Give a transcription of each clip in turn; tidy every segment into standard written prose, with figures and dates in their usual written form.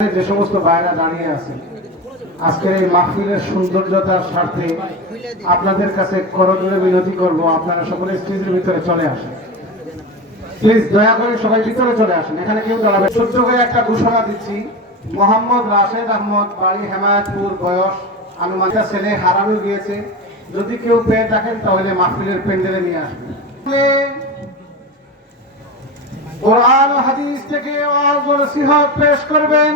যে সমস্ত ভাইরা দাঁড়িয়ে আছে আজকের এই মাহফিলের সৌন্দর্যতার স্বার্থে আপনাদের কাছে করজোড়ে বিনতি করব, আপনারা সকলে স্টেজের ভিতরে চলে আসেন। প্লিজ দয়া করে সবাই ভিতরে চলে আসেন, এখানে কেউ দাঁড়াবে। ছোট্ট করে একটা ঘোষণা দিচ্ছি, মোহাম্মদ রাশেদ আহমদ, বাড়ি হেমায়তপুর, বয়স আনুমানিক, ছেলে হারানো গিয়েছে। যদি কেউ পেয়ে থাকেন তাহলে মাহফিলের প্যান্ডেলে নিয়ে আসবেন। কোরআন ও হাদিস থেকে ওয়াজ ও নসিহত পেশ করবেন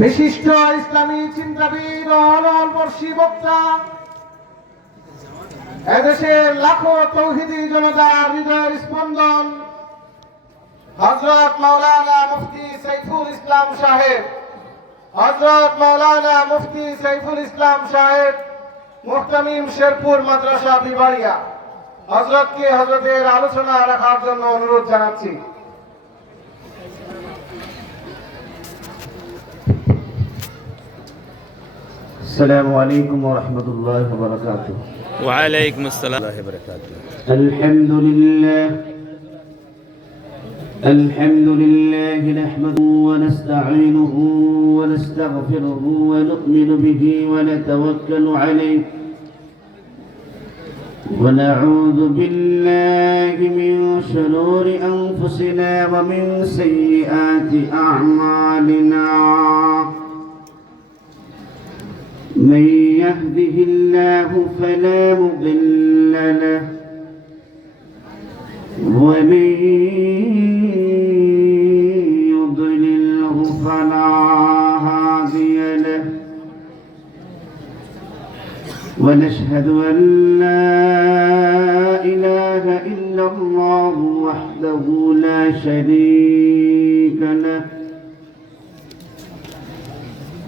বিশিষ্ট ইসলামী চিন্তাবিদ ও আলোকবর্ষী বক্তা, এদেশের লাখো তৌহিদি জনতার হৃদয়ের স্পন্দন হযরত মাওলানা মুফতি সাইফুল ইসলাম সাহেব। হযরত মাওলানা মুফতি সাইফুল ইসলাম সাহেব, মুহতামিম শেরপুর মাদ্রাসা বিবাড়িয়া, হযরতকে হযরতের আলোচনা রাখার জন্য অনুরোধ জানাচ্ছি। السلام عليكم ورحمة الله وبركاته. وعليكم السلام ورحمة الله وبركاته. الحمد لله نحمده ونستعينه ونستغفره ونؤمن به ونتوكل عليه ونعوذ بالله من شرور أنفسنا ومن سيئات أعمالنا. من يهده الله فلا مضل له ومن يضلله فلا هادي له. ونشهد أن لا إله إلا الله وحده لا شريك له.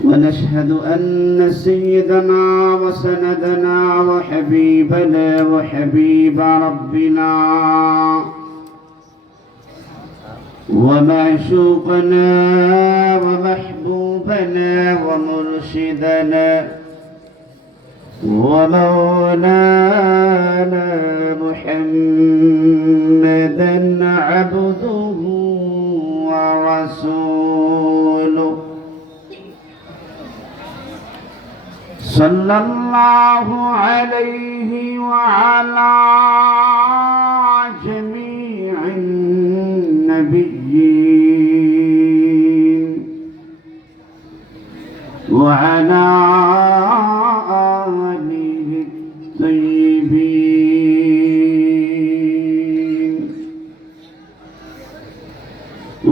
ونشهد أن سيدنا وسندنا وحبيبنا وحبيب ربنا ومعشوقنا ومحبوبنا ومرشدنا ومولانا محمدا عبده ورسوله صلى الله عليه وعلى جميع النبيين وعلى آله الطيبين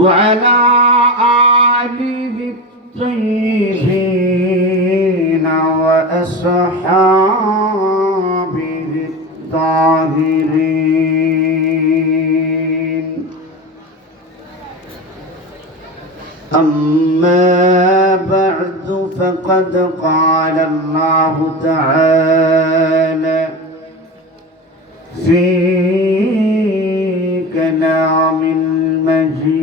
وعلى آله الطيبين وأصحابه الطاهرين. أما بعد فقد قال الله تعالى في كلام المجيد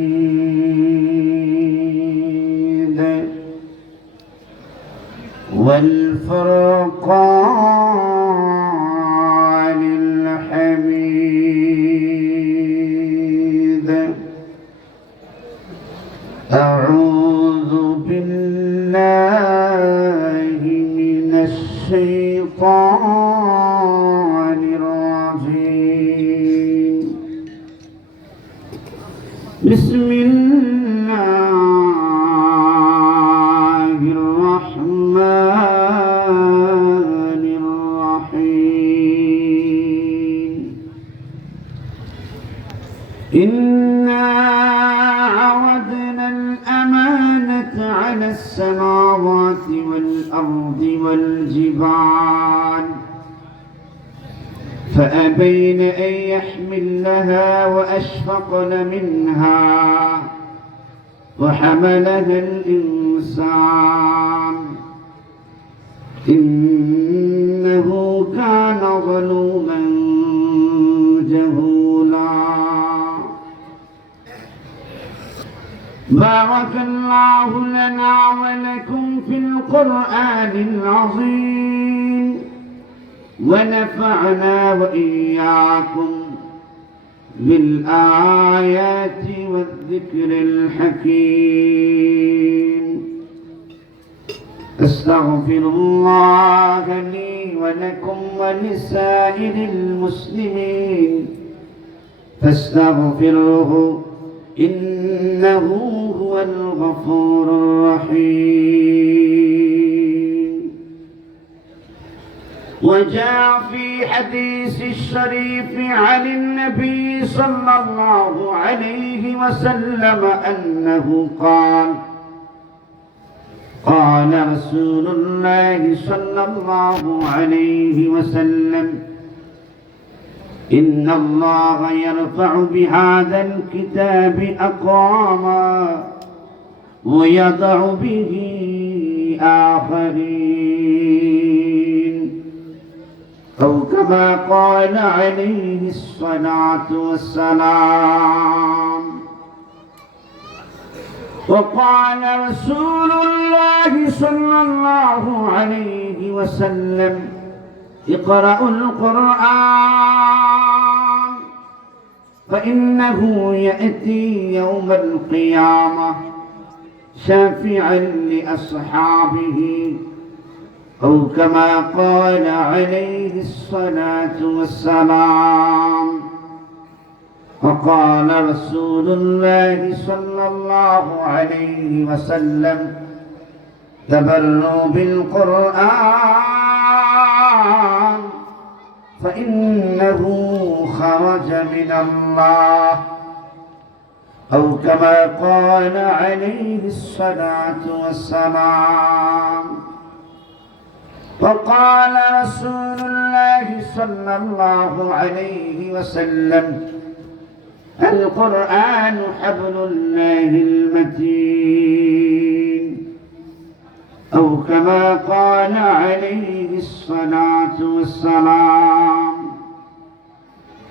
والفرقان الحميد. أعوذ بالله من الشيطان الرجيم. بسم الله الرحمن الرحيم. إنا عرضنا الأمانة على السماوات والأرض والجبال فأبين أن يحملنها وأشفقن منها وحملها الإنسان إنه كان ظلوما جهولا. بارك الله لنا ولكم في القرآن العظيم ونفعنا وإياكم بالآيات والذكر الحكيم. أستغفر الله لي ولكم ولسائر المسلمين فاستغفروه إنه هو الغفور الرحيم. وجاء في حديث الشريف عن النبي صلى الله عليه وسلم أنه قال: قال رسول الله صلى الله عليه وسلم: إن الله يرفع بهذا الكتاب أقواما ويضع به آخرين، أو كما قال عليه الصلاة والسلام. وقال رسول الله صلى الله عليه وسلم: اقرأوا القرآن فإنه يأتي يوم القيامة شافعا لأصحابه، أو كما قال عليه الصلاة والسلام. وقال رسول الله صلى الله عليه وسلم: تبروا بالقرآن فإنه خرج من الله، أو كما قال عليه الصلاة والسلام. وقال رسول الله صلى الله عليه وسلم: القرآن حبل الله المتين، أو كما قال عليه الصلاة والسلام.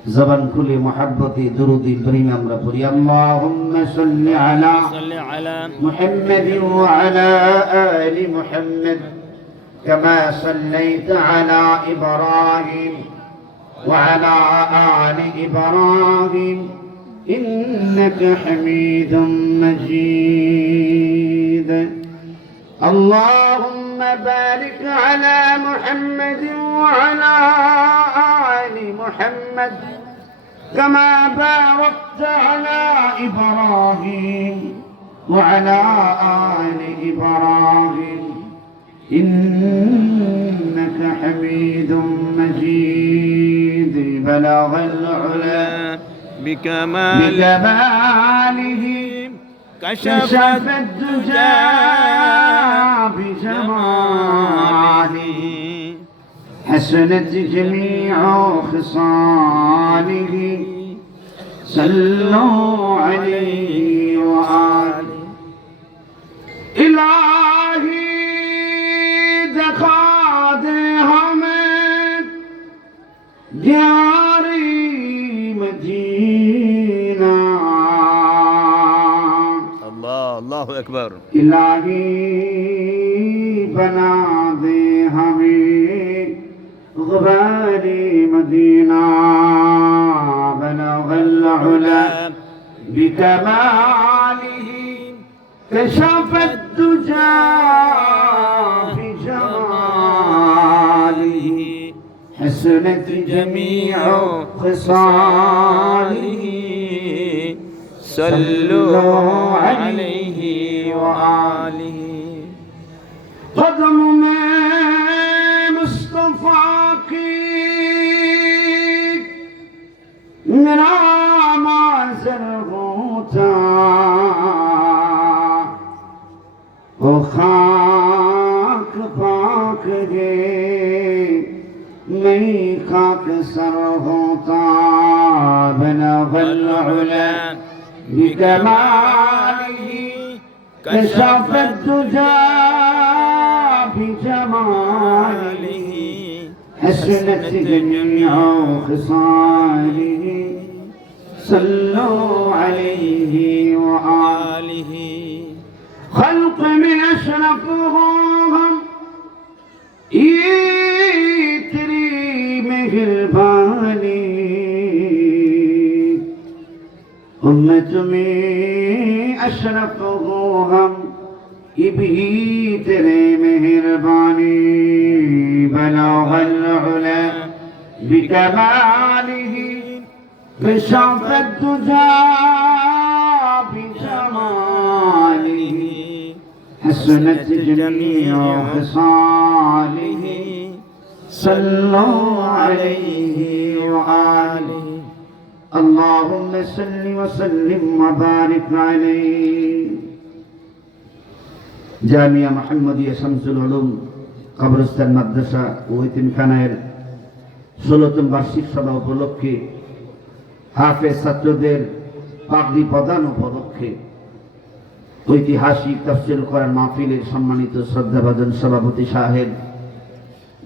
زبان كل محبة درود بريم أمر بري. اللهم صل على محمد وعلى آل محمد كما صليت على إبراهيم وعلى آل إبراهيم إنك حميد مجيد. اللهم بارك على محمد وعلى آل محمد كما باركت على إبراهيم وعلى آل إبراهيم إنك حميد مجيد. بلغ العلا بكماله كشف الدجى بجماله حسنت جميع خصاله صلوا عليه وآله. إلهي دخا دے ہمیں دیاری مدینہ. الله أكبر. الہی بنا دے ہمیں غباری مدینہ. بلغ العلا بكماله كشف الدجى بجماله حسنت جميع خصاله صلوا عليه وآله. قدم میں مصطفیٰ کی میرا معذر ہوتا وہ خاک پاک ہے نہیں خاک سر ہوتا. بلغ العلا بكماله كشف الدجى بجماله حسنت جميع خصاله صلوا عليه وآله. خلق میں اشرف ہو ہم یہ تیری مہربانی में अशरफ हो हम, ये भी तेरे मेहरबानी। बलगल उला बिकमालिही कशफत दुजा बिजमालिही हसनत जमीअ खसालिही सल्लु अलैहि व आलिहि। अल्लाहुम्मा सल्लि व सल्लिम व बारिक अलैहि। জামিয়া মুহাম্মাদিয়া শামসুল উলুম কবরস্থান মাদ্রাসা ও এতিমখানার 16তম বার্ষিক সভা উপলক্ষে হাফেজ ছাত্রদের পাগড়ি প্রদান উপলক্ষে ঐতিহাসিক তাফসীর কোরআন মাহফিলের সম্মানিত শ্রদ্ধাভাজন সভাপতি সাহেব,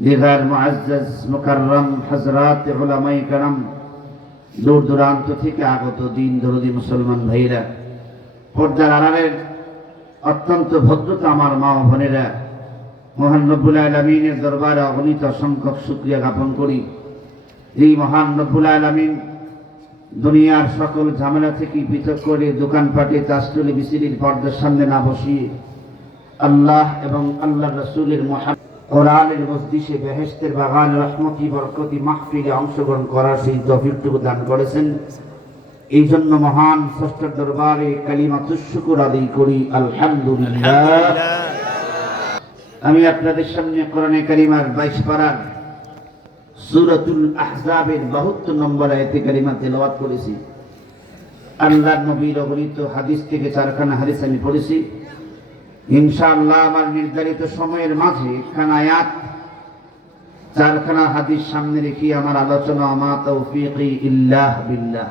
দিগার মুআজ্জাজ মুকাররম হযরত উলামায়ে কেরাম, দূর দূরান্ত থেকে আগত দিন দরদি মুসলমান ভাইরা, পর্দার আড়ালের অত্যন্ত ভদ্রতা আমার মা ও বোনেরা, মহান রব্বুল আলামিনের দরবারে অগণিত অসংখ্য শুকরিয়া জ্ঞাপন করি। এই মহান রব্বুল আলামিন দুনিয়ার সকল ঝামেলা থেকে পৃথক করে দোকানপাটে তাসটুলি বিসিরির পর্দার সামনে না বসিয়ে আল্লাহ এবং আল্লাহর রাসূলের কোরআনের মজলিসে বেহেশতের বাগান রহমতি বরকতি মাহফিলে অংশগ্রহণ করার সেই তৌফিকটুকু দান করেছেন। এই জন্য মহান স্রষ্টার দরবারে কালিমাতুশ শুকর আদায় করি, আলহামদুলিল্লাহ। আমি আপনাদের সামনে কোরআনে কারিমার 22 পারার সূরাতুল আহজাবের 72 নম্বর আয়াতে কারিমা তেলাওয়াত করেছি। আল্লাহর নবীর অগণিত হাদিস থেকে 4খানা হাদিস আমি পড়েছি। ইনশাআল্লাহ আমার নির্ধারিত সময়ের মাঝে একখানা আয়াত 4খানা হাদিস সামনে রেখে আমার আলোচনা, আমা তৌফিকি ইল্লা বিল্লাহ।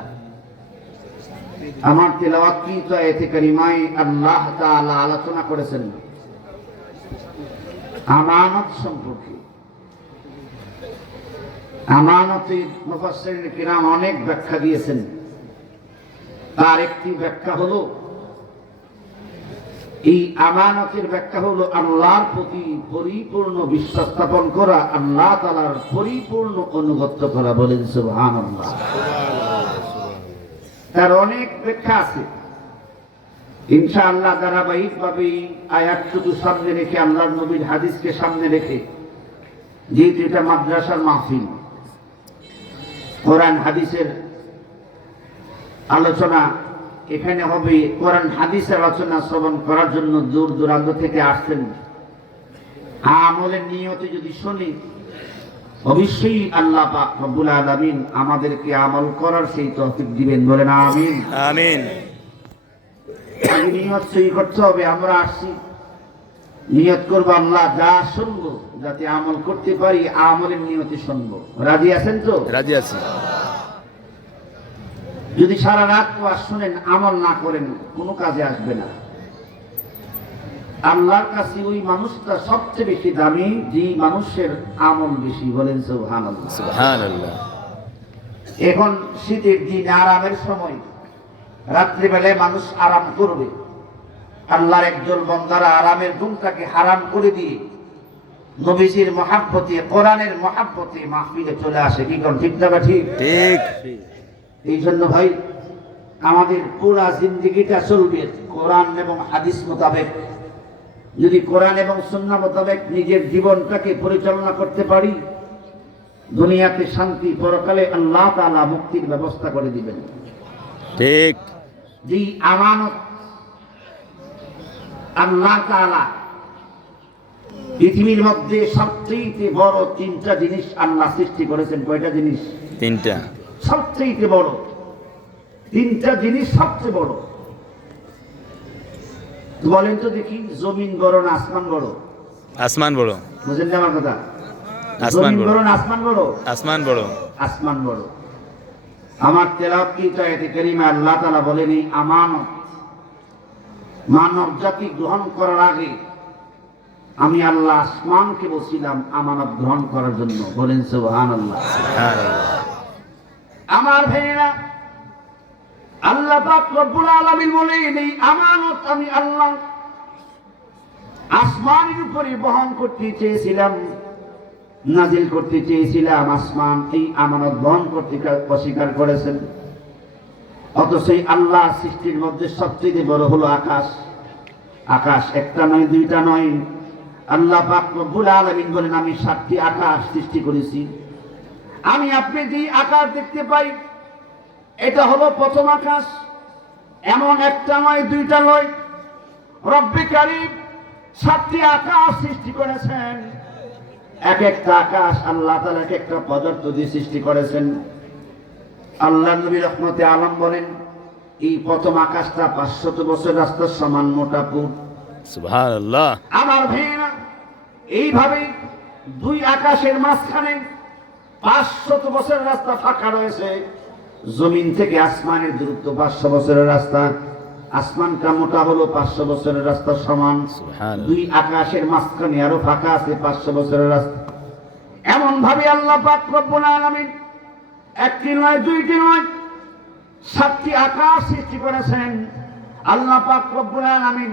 আমার তেলাওয়াতকৃত আয়াতে কারিমায় আল্লাহ তাআলা আলোচনা করেছেন আমানত সম্পর্কে। আমানতের মুফাসসিরিন কিরাম অনেক ব্যাখ্যা দিয়েছেন। তার একটি ব্যাখ্যা হলো, এই আমানতের ব্যাখ্যা হলো আল্লাহর প্রতি পরিপূর্ণ বিশ্বাস স্থাপন করা, আল্লাহ তাআলার পরিপূর্ণ অনুগত্য করা। বলেন সুবহানাল্লাহ। তার অনেক ব্যাখ্যা আছে। ইনশাআল্লাহ ধারাবাহিকভাবে আয়াতটুকু সামনে রেখে, আল্লাহর নবীর হাদিসকে সামনে রেখে, যেহেতু এটা মাদ্রাসার মাহফিল, কোরআন হাদিসের আলোচনা এখানে হবে। কোরআন হাদিসের আলোচনা শ্রবণ করার জন্য দূর দূরান্ত থেকে আসছেন। আমলের নিয়তে যদি শুনি, অবশ্যই আল্লাহ পাক রব্বুল আলামিন আমাদেরকে আমল করার সেই তৌফিক দিবেন। বলেন আমিন। আমিন। নিয়ত সই করতে হবে। আমরা আসছি, নিয়ত করবো আল্লাহ যা শুনবো যাতে আমল করতে পারি, আমলের নিয়তে শুনবো। রাজি আছেন তো? রাজি আছি। যদি সারা রাত ওয়াজ শুনেন, আমল না করেন, কোনো কাজে আসবে না। আল্লাহর কাছে ওই মানুষটা সবচেয়ে বেশি দামি যে মানুষের আমল বেশি। বলেন সুবহানাল্লাহ। সুবহানাল্লাহ। এখন শীতের দিন, আরামের সময়, রাত্রিবেলায় মানুষ আরাম করবে। আল্লাহর একজন বান্দারা আরামের ঘুমটাকে হারাম করে দিয়ে নবীজির মহাব্বতে, কোরআনের মহাব্বতে মাহফিলে চলে আসে। কি কোন ঠিক না? ঠিক ঠিক। এই জন্য ভাই, আমাদের পুরা জিন্দেগিটা চলবে কোরআন এবং হাদিস মোতাবেক। যদি কোরআন এবং সুন্নাহ মোতাবেক নিজের জীবনটাকে পরিচালনা করতে পারি, দুনিয়াতে শান্তি, পরকালে আল্লাহ তাআলা মুক্তির ব্যবস্থা করে দিবেন। ঠিক। যে আমানত আল্লাহ তাআলা পৃথিবীর মধ্যে সবচেয়ে বড় 3টা জিনিস আল্লাহ সৃষ্টি করেছেন। কয়টা জিনিস? 3টা। সবচেয়ে বড় 3টা জিনিস, সবচেয়ে বড়। বলেন তো দেখি, জমিন বড় না আসমান বড়? আসমান বড়। বুঝেন না আমার কথা? আসমান জমিন বড়। বড় না আসমান বড়? আসমান বড়। আসমান বড়। আমার তেলাওয়াত আয়াতে কারিমা আল্লাহ তাআলা বলেন, এই আমানত মানব জাতি গ্রহণ করার আগে আমি আল্লাহ আসমানকে বলছিলাম আমানত গ্রহণ করার জন্য। বলেন সুবহানাল্লাহ। সুবহানাল্লাহ। আমার ভাইয়েরা, আল্লাহ পাক রব্বুল আলামিন বলেন, এই আমানত আমি আল্লাহ আসমানের উপরে বহন করতে চেয়েছিলাম, নাজিল করতে চেয়েছিলাম। আসমান এই আমানত বহন করতে অস্বীকার করেছেন। অথচ এই আল্লাহ সৃষ্টির মধ্যে সবচেয়ে বড় হলো আকাশ। আকাশ একটা নয়, দুইটা নয়। আল্লাহ পাক রব্বুল আলামিন বলেন, আমি 7টি আকাশ সৃষ্টি করেছি। আমি আপনি যে আকাশ দেখতে পাই, এটা হলো প্রথম আকাশ। এমন একটা নয়, দুইটা নয়, রব্বে কারীম 7টি আকাশ সৃষ্টি করেছেন। এক একটা আকাশ আল্লাহ তাআলা এক একটা পদার্থ দিয়ে সৃষ্টি করেছেন। আল্লাহ নবী রহমতে আলম বলেন, এই প্রথম আকাশটা 500 বছর রাস্তার সমান মোটা ফুট। সুবহানাল্লাহ। আমার ভাইয়েরা, এইভাবে দুই আকাশের মাঝখানে 500 বছরের রাস্তা ফাঁকা রয়েছে। জমিন থেকে আসমানের দূরত্ব 500 বছরের রাস্তা। আসমানটা মোটা হলো 500 বছরের রাস্তার সমান। সুবহানাল্লাহ। দুই আকাশের মাঝখানে আরো ফাঁকা আছে 500 বছরের রাস্তা। এমন ভাবে আল্লাহ পাক রব্বুল আলামিন একটি নয়, দুইটি নয়, 7টি আকাশ সৃষ্টি করেছেন। আল্লাহ পাক রব্বুল আলামিন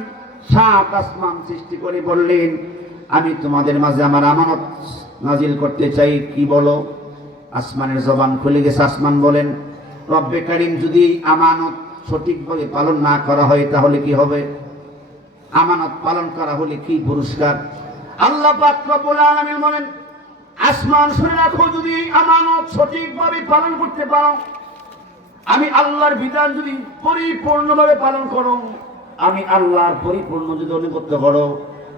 7 আসমান সৃষ্টি করে বললেন, আমি তোমাদের মাঝে আমার আমানত নাজিল করতে চাই। কি বলো? আসমানের জবান খুলে গেছে। আসমান বলেন, রব্বে কারীম, যদি এই আমানত সঠিকভাবে পালন না করা হয় তাহলে কি হবে? আমানত পালন করা হলে কি পুরস্কার? আল্লাহ পাক রব্বুল আলামিন বলেন, আসমান শুনে রাখো, যদি আমানত সঠিকভাবে পালন করতে পারো, আমি আল্লাহর বিধান যদি পরিপূর্ণভাবে পালন করো, আমি আল্লাহর পরিপূর্ণ যদি অনুগত্য করো,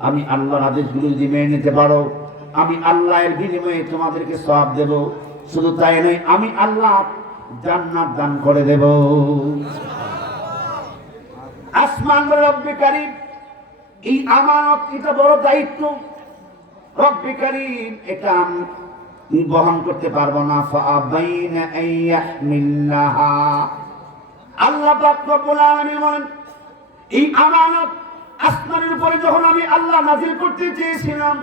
আমি আল্লাহর আদেশগুলো যদি মেনে নিতে পারো, আমি আল্লাহর বিনিময়ে তোমাদেরকে সওয়াব দেব। শুধু তাই নয়, আমি আল্লাহ জান্নাত দান করে দেব। আসমান বলে, রব্বে কারীম, এই আমানত, এটা বড় দায়িত্ব। রব্বে কারীম, এটা আমি বহন করতে পারবো না। ফাআবাইনা আইয়াহমিলনাহা। আল্লাহ পাক রব্বুল আলামিন বলেন, এই আমানত আসমানের উপরে যখন আমি আল্লাহ নাযিল করতে চেয়েছিলাম,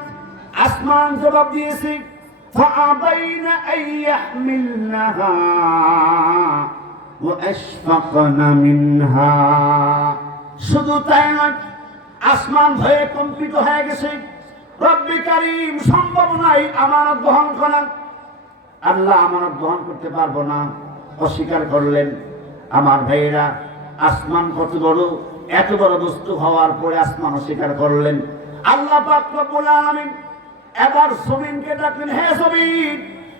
আসমান জবাব দিয়েছে, ফাআবাইনা আইয়াহমিলনাহা ওয়া আশফাকনা মিনহা। শুধু তাই নয়, আসমান ভয়ে কম্পিত হয়ে গেছে। রব্বে কারীম, সম্ভব নয় আমানত বহন করা। আল্লাহ আমানত বহন করতে পারবো না, অস্বীকার করলেন। আমার ভাইয়েরা, আসমান কত বড়, এত বড় বস্তু হওয়ার পরে আসমান অস্বীকার করলেন। আল্লাহ পাক রব্বুল আলামিন এবার জমিনকে ডাকলেন, হে জমিন,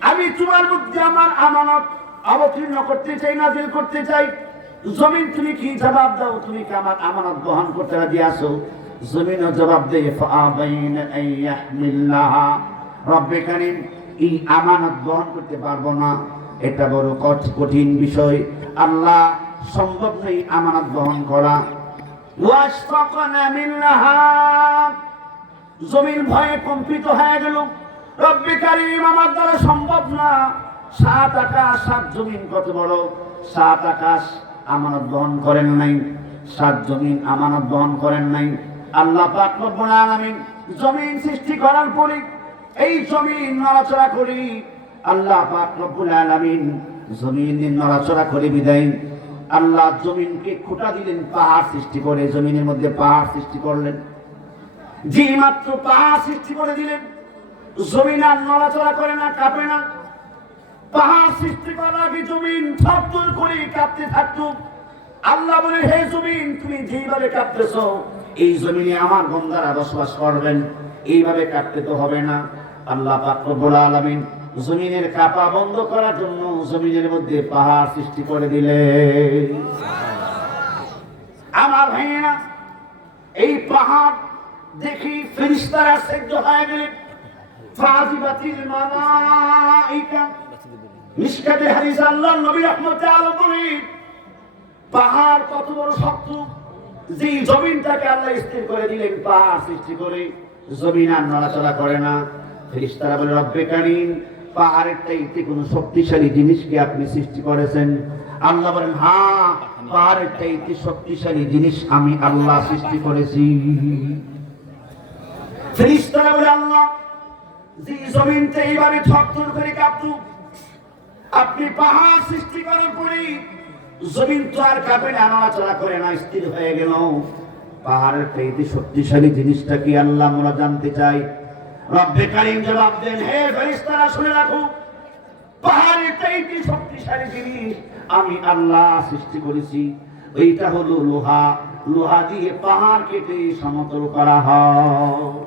আমি তোমার মধ্যে আমার আমানত অবতীর্ণ করতে চাই, নাযিল করতে চাই। জমিন, তুমি কি জবাব দাও? তুমি কি আমার আমানত বহন করতে রাজি আছো? জমিনও জবাব দেয়, ফাআবাইনা আইয়াহমিলনাহা। রব্বে কারীম, এই আমানত বহন করতে পারবো না, এটা বড় কঠিন বিষয়। আল্লাহ, সম্ভব নেই আমানত বহন করা। ওয়াশফাকনা মিনহা। জমিন ভয়ে কম্পিত হয়ে গেল। রব্বে কারীম, আমার দ্বারা সম্ভব না। 7 আকাশ 7 জমিন কত বড়, 7 আকাশ আমানত বহন করেন নাই, 7 জমিন আমানত বহন করেন নাই। আল্লাহ পাক রব্বুল আলামিন জমিন সৃষ্টি করার পরে এই জমিন নড়াচড়া করি। আল্লাহ পাক রব্বুল আলামিন জমিন নড়াচড়া করে বিদায় আল্লাহ জমিনকে খোঁটা দিলেন, পাহাড় সৃষ্টি করে জমিনের মধ্যে পাহাড় সৃষ্টি করলেন। যে মাত্র পাহাড় সৃষ্টি করে দিলেন, জমিন আর নড়াচড়া করে না, কাঁপে না। পাহাড় সৃষ্টি করার আগে জমিন থরথর করে কাঁপতে থাকতো। আল্লাহ বলে, হে জমিন, তুমি যেভাবে কাঁপতেছো, এই জমিনে আমার বান্দারা বসবাস করবেন, এইভাবে কাঁপতে তো হবে না। আল্লাহ পাক রব্বুল আলামিন জমিনের কাঁপা বন্ধ করার জন্য জমিনের মধ্যে পাহাড় সৃষ্টি করে দিলেন। আমার ভাইয়েরা, এই পাহাড় দেখি ফেরেশতারা সিজদা হয়ে গেলেন। ফাযিবাতিল মালাইকা। মিশকাতে হাদিস আল্লাহর নবী রাহমাতুল্লাহ আলাইহি বলেন, পাহাড় কত বড় শক্ত, যে জমিনটাকে আল্লাহ স্থির করে দিলেন পাহাড় সৃষ্টি করে, জমিন আর নড়াচড়া করে না। ফেরেশতারা বলে, রব্বে কারীম, পাহাড়ের চাইতে কোন শক্তিশালী জিনিসকে আপনি সৃষ্টি করেছেন? আল্লাহ বলেন, হ্যাঁ, পাহাড়ের চাইতে শক্তিশালী জিনিস আমি আল্লাহ সৃষ্টি করেছি। ফেরেশতারা বলে, আল্লাহ, যে জমিনটা এইভাবে থরথর করে কাঁপতো, আপনি পাহাড় সৃষ্টি করার পরে জমিন তো আর কাঁপে না, নড়াচড়া করে না, স্থির হয়ে গেল। পাহাড়ের চাইতে শক্তিশালী জিনিসটা কি আল্লাহ? আমরা জানতে চাই। রব্বে কারীম জবাব দেন, হে ফেরেশতারা, শুনে রাখো, পাহাড়ের চাইতে শক্তিশালী জিনিস আমি আল্লাহ সৃষ্টি করেছি। এইটা হলো লোহা, লোহা দিয়ে পাহাড় কেটে সমতল করা হয়।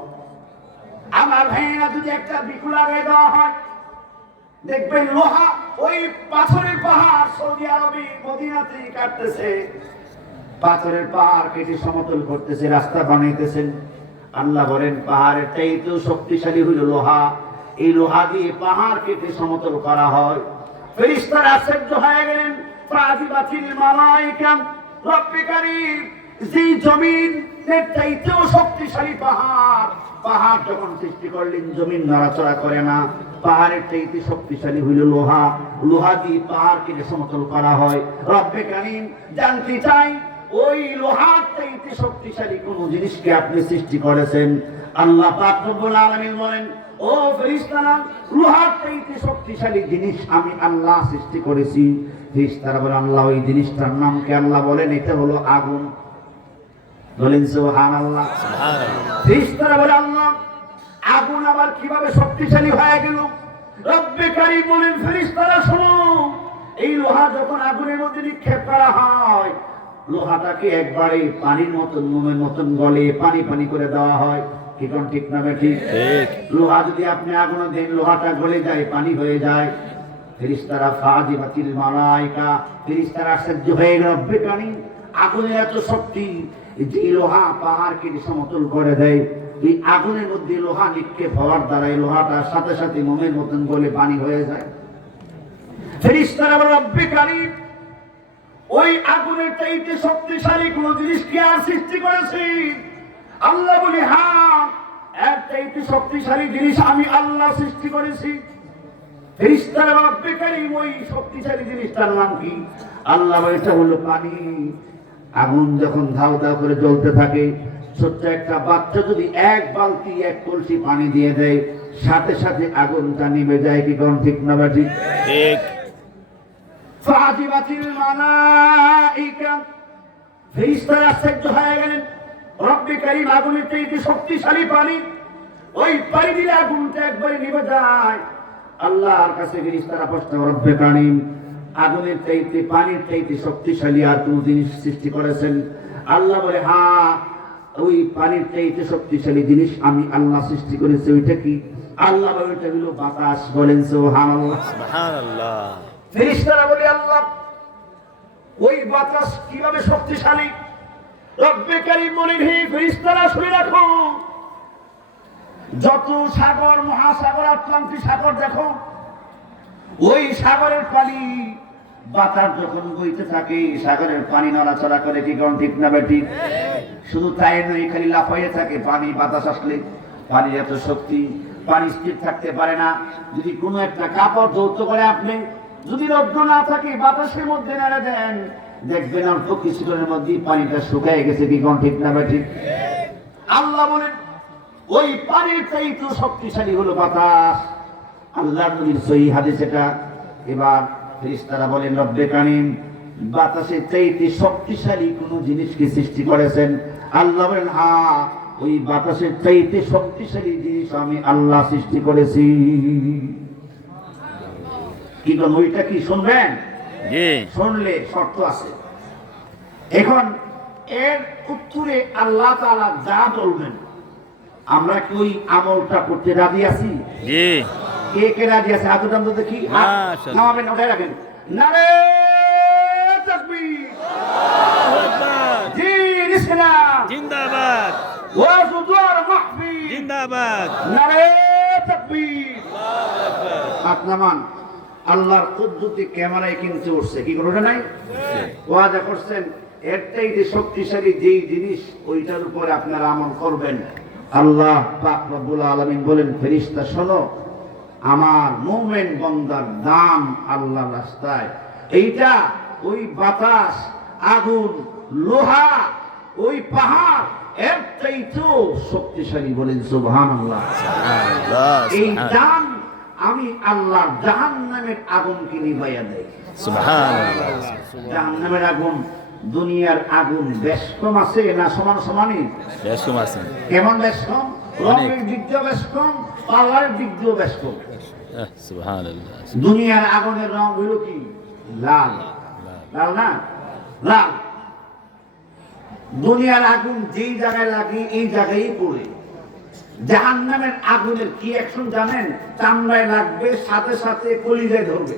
আমার ভাইয়েরা, যদি একটা বিকু লাগাই দেওয়া হয়, দেখবেন লোহা ওই পাথরের পাহাড় সৌদি আরবে মদিনাতে কাটতেছে, পাথরের পাহাড় কেটে সমতল করতেছে, রাস্তা বানাইতেছেন। আল্লাহ বলেন পাহাড়ের চাইতেও শক্তিশালী হইল লোহা, এই লোহা দিয়ে পাহাড় কেটে সমতল করা হয়। ফেরেশতারা আশ্চর্য হয়ে গেলেন, ফাযিবাতিল মালায়েকা রব্বে কারীম, যে জমিনের চাইতেও শক্তিশালী পাহাড়, পাহাড় যখন সৃষ্টি করলেন জমিন নড়াচড়া করে না, পাহাড়ের চাইতে শক্তিশালী হইল লোহা, লোহা দিয়ে পাহাড় কেটে সমতল করা হয়। রব্বে কারীম জানতে চাই, ওই লোহার চাইতে শক্তিশালী কোন জিনিসকে আপনি সৃষ্টি করেছেন? আল্লাহ পাক রব্বুল আলামিন বলেন, ও ফেরেশতারা, লোহার চাইতে শক্তিশালী জিনিস আমি আল্লাহ সৃষ্টি করেছি। ফেরেশতারা বলেন, আল্লাহ ওই জিনিসটার নাম কি? আল্লাহ বলেন, এটা হলো আগুন। বলেন সুবহানাল্লাহ। ফেরেশতারা বলে, আল্লাহ আগুন আবার কিভাবে শক্তিশালী হয়ে গেল? রব্বে কারীম বলেন, ফেরেশতারা শোনো, এই লোহা যখন আগুনের মধ্যে নিক্ষেপ করা হয়, লোহাটাকে একবারে পানির মতন, মোমের মতন গলে পানি পানি করে দেওয়া হয়। কি কোন ঠিক না বেঠিক? লোহা যদি আপনি আগুনে দেন, লোহাটা গলে যায়, পানি হয়ে যায়। ফেরেশতারা ফাযিবাতিল মালায়েকা, ফেরেশতারা আশ্চর্য হয়ে গেল, রব্বে কারীম আগুনের এত শক্তি, যে লোহা পাহাড় কেটে সমতল করে দেয়। এই আগুনের মধ্যে লোহা নিক্ষেপ হওয়ার দ্বারা এই লোহাটা সাথে সাথে মোমের মতন গলে পানি হয়ে যায়। ফেরেশতারা বলে, রব্বে কারীম ওই আগুনের চাইতে শক্তিশালী কোন জিনিস কি আর সৃষ্টি করেছি? আল্লাহ বলে, হ্যাঁ, এর চাইতে শক্তিশালী জিনিস আমি আল্লাহ সৃষ্টি করেছি। ফেরেশতারা বলে, রব্বে কারীম ওই শক্তিশালী জিনিসটার নাম কি? আল্লাহ বলে, এটা হলো পানি। আগুন যখন ধাউ ধাউ করে জ্বলতে থাকে, ছোট্ট একটা বাচ্চা যদি এক বালতি এক কলসি পানি দিয়ে দেয়, সাথে সাথে আগুনটা নিভে যায়। কি কোন ঠিক না বেঠিক? ঠিক। ফাযিবাতিল মালায়েকা, ফেরেশতারা আশ্চর্য হয়ে গেলেন, রব্বে কারীম আগুনের চাইতে শক্তিশালী পানি, ওই পানি দিলে আগুনটা একবারে নিভে যায়। আল্লাহর কাছে ফেরেশতারা প্রশ্ন, রব্বে কারীম আগুনের চাইতে পানির চাইতে শক্তিশালী আর কোন জিনিস সৃষ্টি করেছেন? আল্লাহ বলে, হ্যাঁ, ওই পানির চাইতে শক্তিশালী জিনিস আমি আল্লাহ সৃষ্টি করেছি। ওইটা কি? আল্লাহ বলে, ওইটা হলো বাতাস। বলেন সুবহানাল্লাহ। সুবহানাল্লাহ। ফেরেশতারা বলে, আল্লাহ ওই বাতাস কিভাবে শক্তিশালী? রব্বে কারীম বলেন, হে ফেরেশতারা শুনে রাখো, যত সাগর, মহাসাগর, আটলান্টিক সাগর দেখো, ওই সাগরের পানি বাতাস যখন বইতে থাকে, সাগরের পানি নড়াচড়া করে। কি কোন ঠিক না বেঠিক? শুধু তাই নয়, খালি লাফাইয়ে থাকে পানি। বাতাস আসলে পানির এত শক্তি, পানি স্থির থাকতে পারে না। যদি কোনো একটা কাপড় ধৌত করে আপনি যদি রৌদ্র না থাকে, বাতাসের মধ্যে নেড়ে দেন, দেখবেন অল্প কিছুক্ষণের মধ্যে পানিটা শুকিয়ে গেছে। কি কোন ঠিক না বেঠিক? আল্লাহ বলেন, ওই পানির চাইতে শক্তিশালী হলো বাতাস। আল্লাহর নবীর সহিহ হাদিস এটা। এবার ফেরেশতারা বলেন, রব্বে কারীম বাতাসের চাইতে শক্তিশালী কোন জিনিসকে সৃষ্টি করেছেন? আল্লাহ বলেন, হ্যাঁ, ওই বাতাসের চাইতে শক্তিশালী জিনিস আমি আল্লাহ সৃষ্টি করেছি। কি কোন ওইটা কি শুনবেন? জি। শুনলে শর্ত আছে। এখন এর উত্তরে আল্লাহ তাআলা যা বলবেন, আমরা কি ওই আমলটা করতে রাজি আছি? জি। কে কে রাজি আছে? হাত উঠান তো দেখি। মাশাআল্লাহ। নামাবেন, উঠাই রাখেন। নারে তাকবীর, আল্লাহু আকবার। দিন ইসলাম জিন্দাবাদ। ওয়াজুদার মাহফিল জিন্দাবাদ। নারে তাকবীর। আল্লাহু আকবার। হাত নামান। আল্লাহর কুদরতি ক্যামেরায় কিন্তু উঠছে। কি করে নাই? ওয়াদা করছেন, এর চাইতে শক্তিশালী যেই জিনিস, ওইটার উপরে আপনারা আমল করবেন। আল্লাহ পাক রব্বুল আলামিন বলেন, ফেরেশতা শোনো, আমার মুমিন বান্দার দান আল্লাহর রাস্তায়, এইটা ওই বাতাস, আগুন, লোহা, ওই পাহাড় এর চাইতেও শক্তিশালী। বলেন সুবহানাল্লাহ। এই দান আমি আল্লাহ জাহান্নামের আগুনকে নিভাইয়া দেয়। সুবহানাল্লাহ। জাহান্নামের আগুন, দুনিয়ার আগুন বেশ কম আছে না সমান সমানই? বেশ কম আছে। কেমন বেশ কম? রঙের দিক দিয়েও বেশ কম, পাওয়ারের দিক দিয়েও বেশ কম। সুবহানাল্লাহ। দুনিয়ার আগুনের রং হলো কি? লাল। লাল না, লাল। দুনিয়ার আগুন যেই জায়গায় লাগে এই জায়গায় পড়ে। জাহান্নামের আগুনের কি অ্যাকশন জানেন? চামড়ায় লাগবে, সাথে সাথে কলিজায় ধরবে।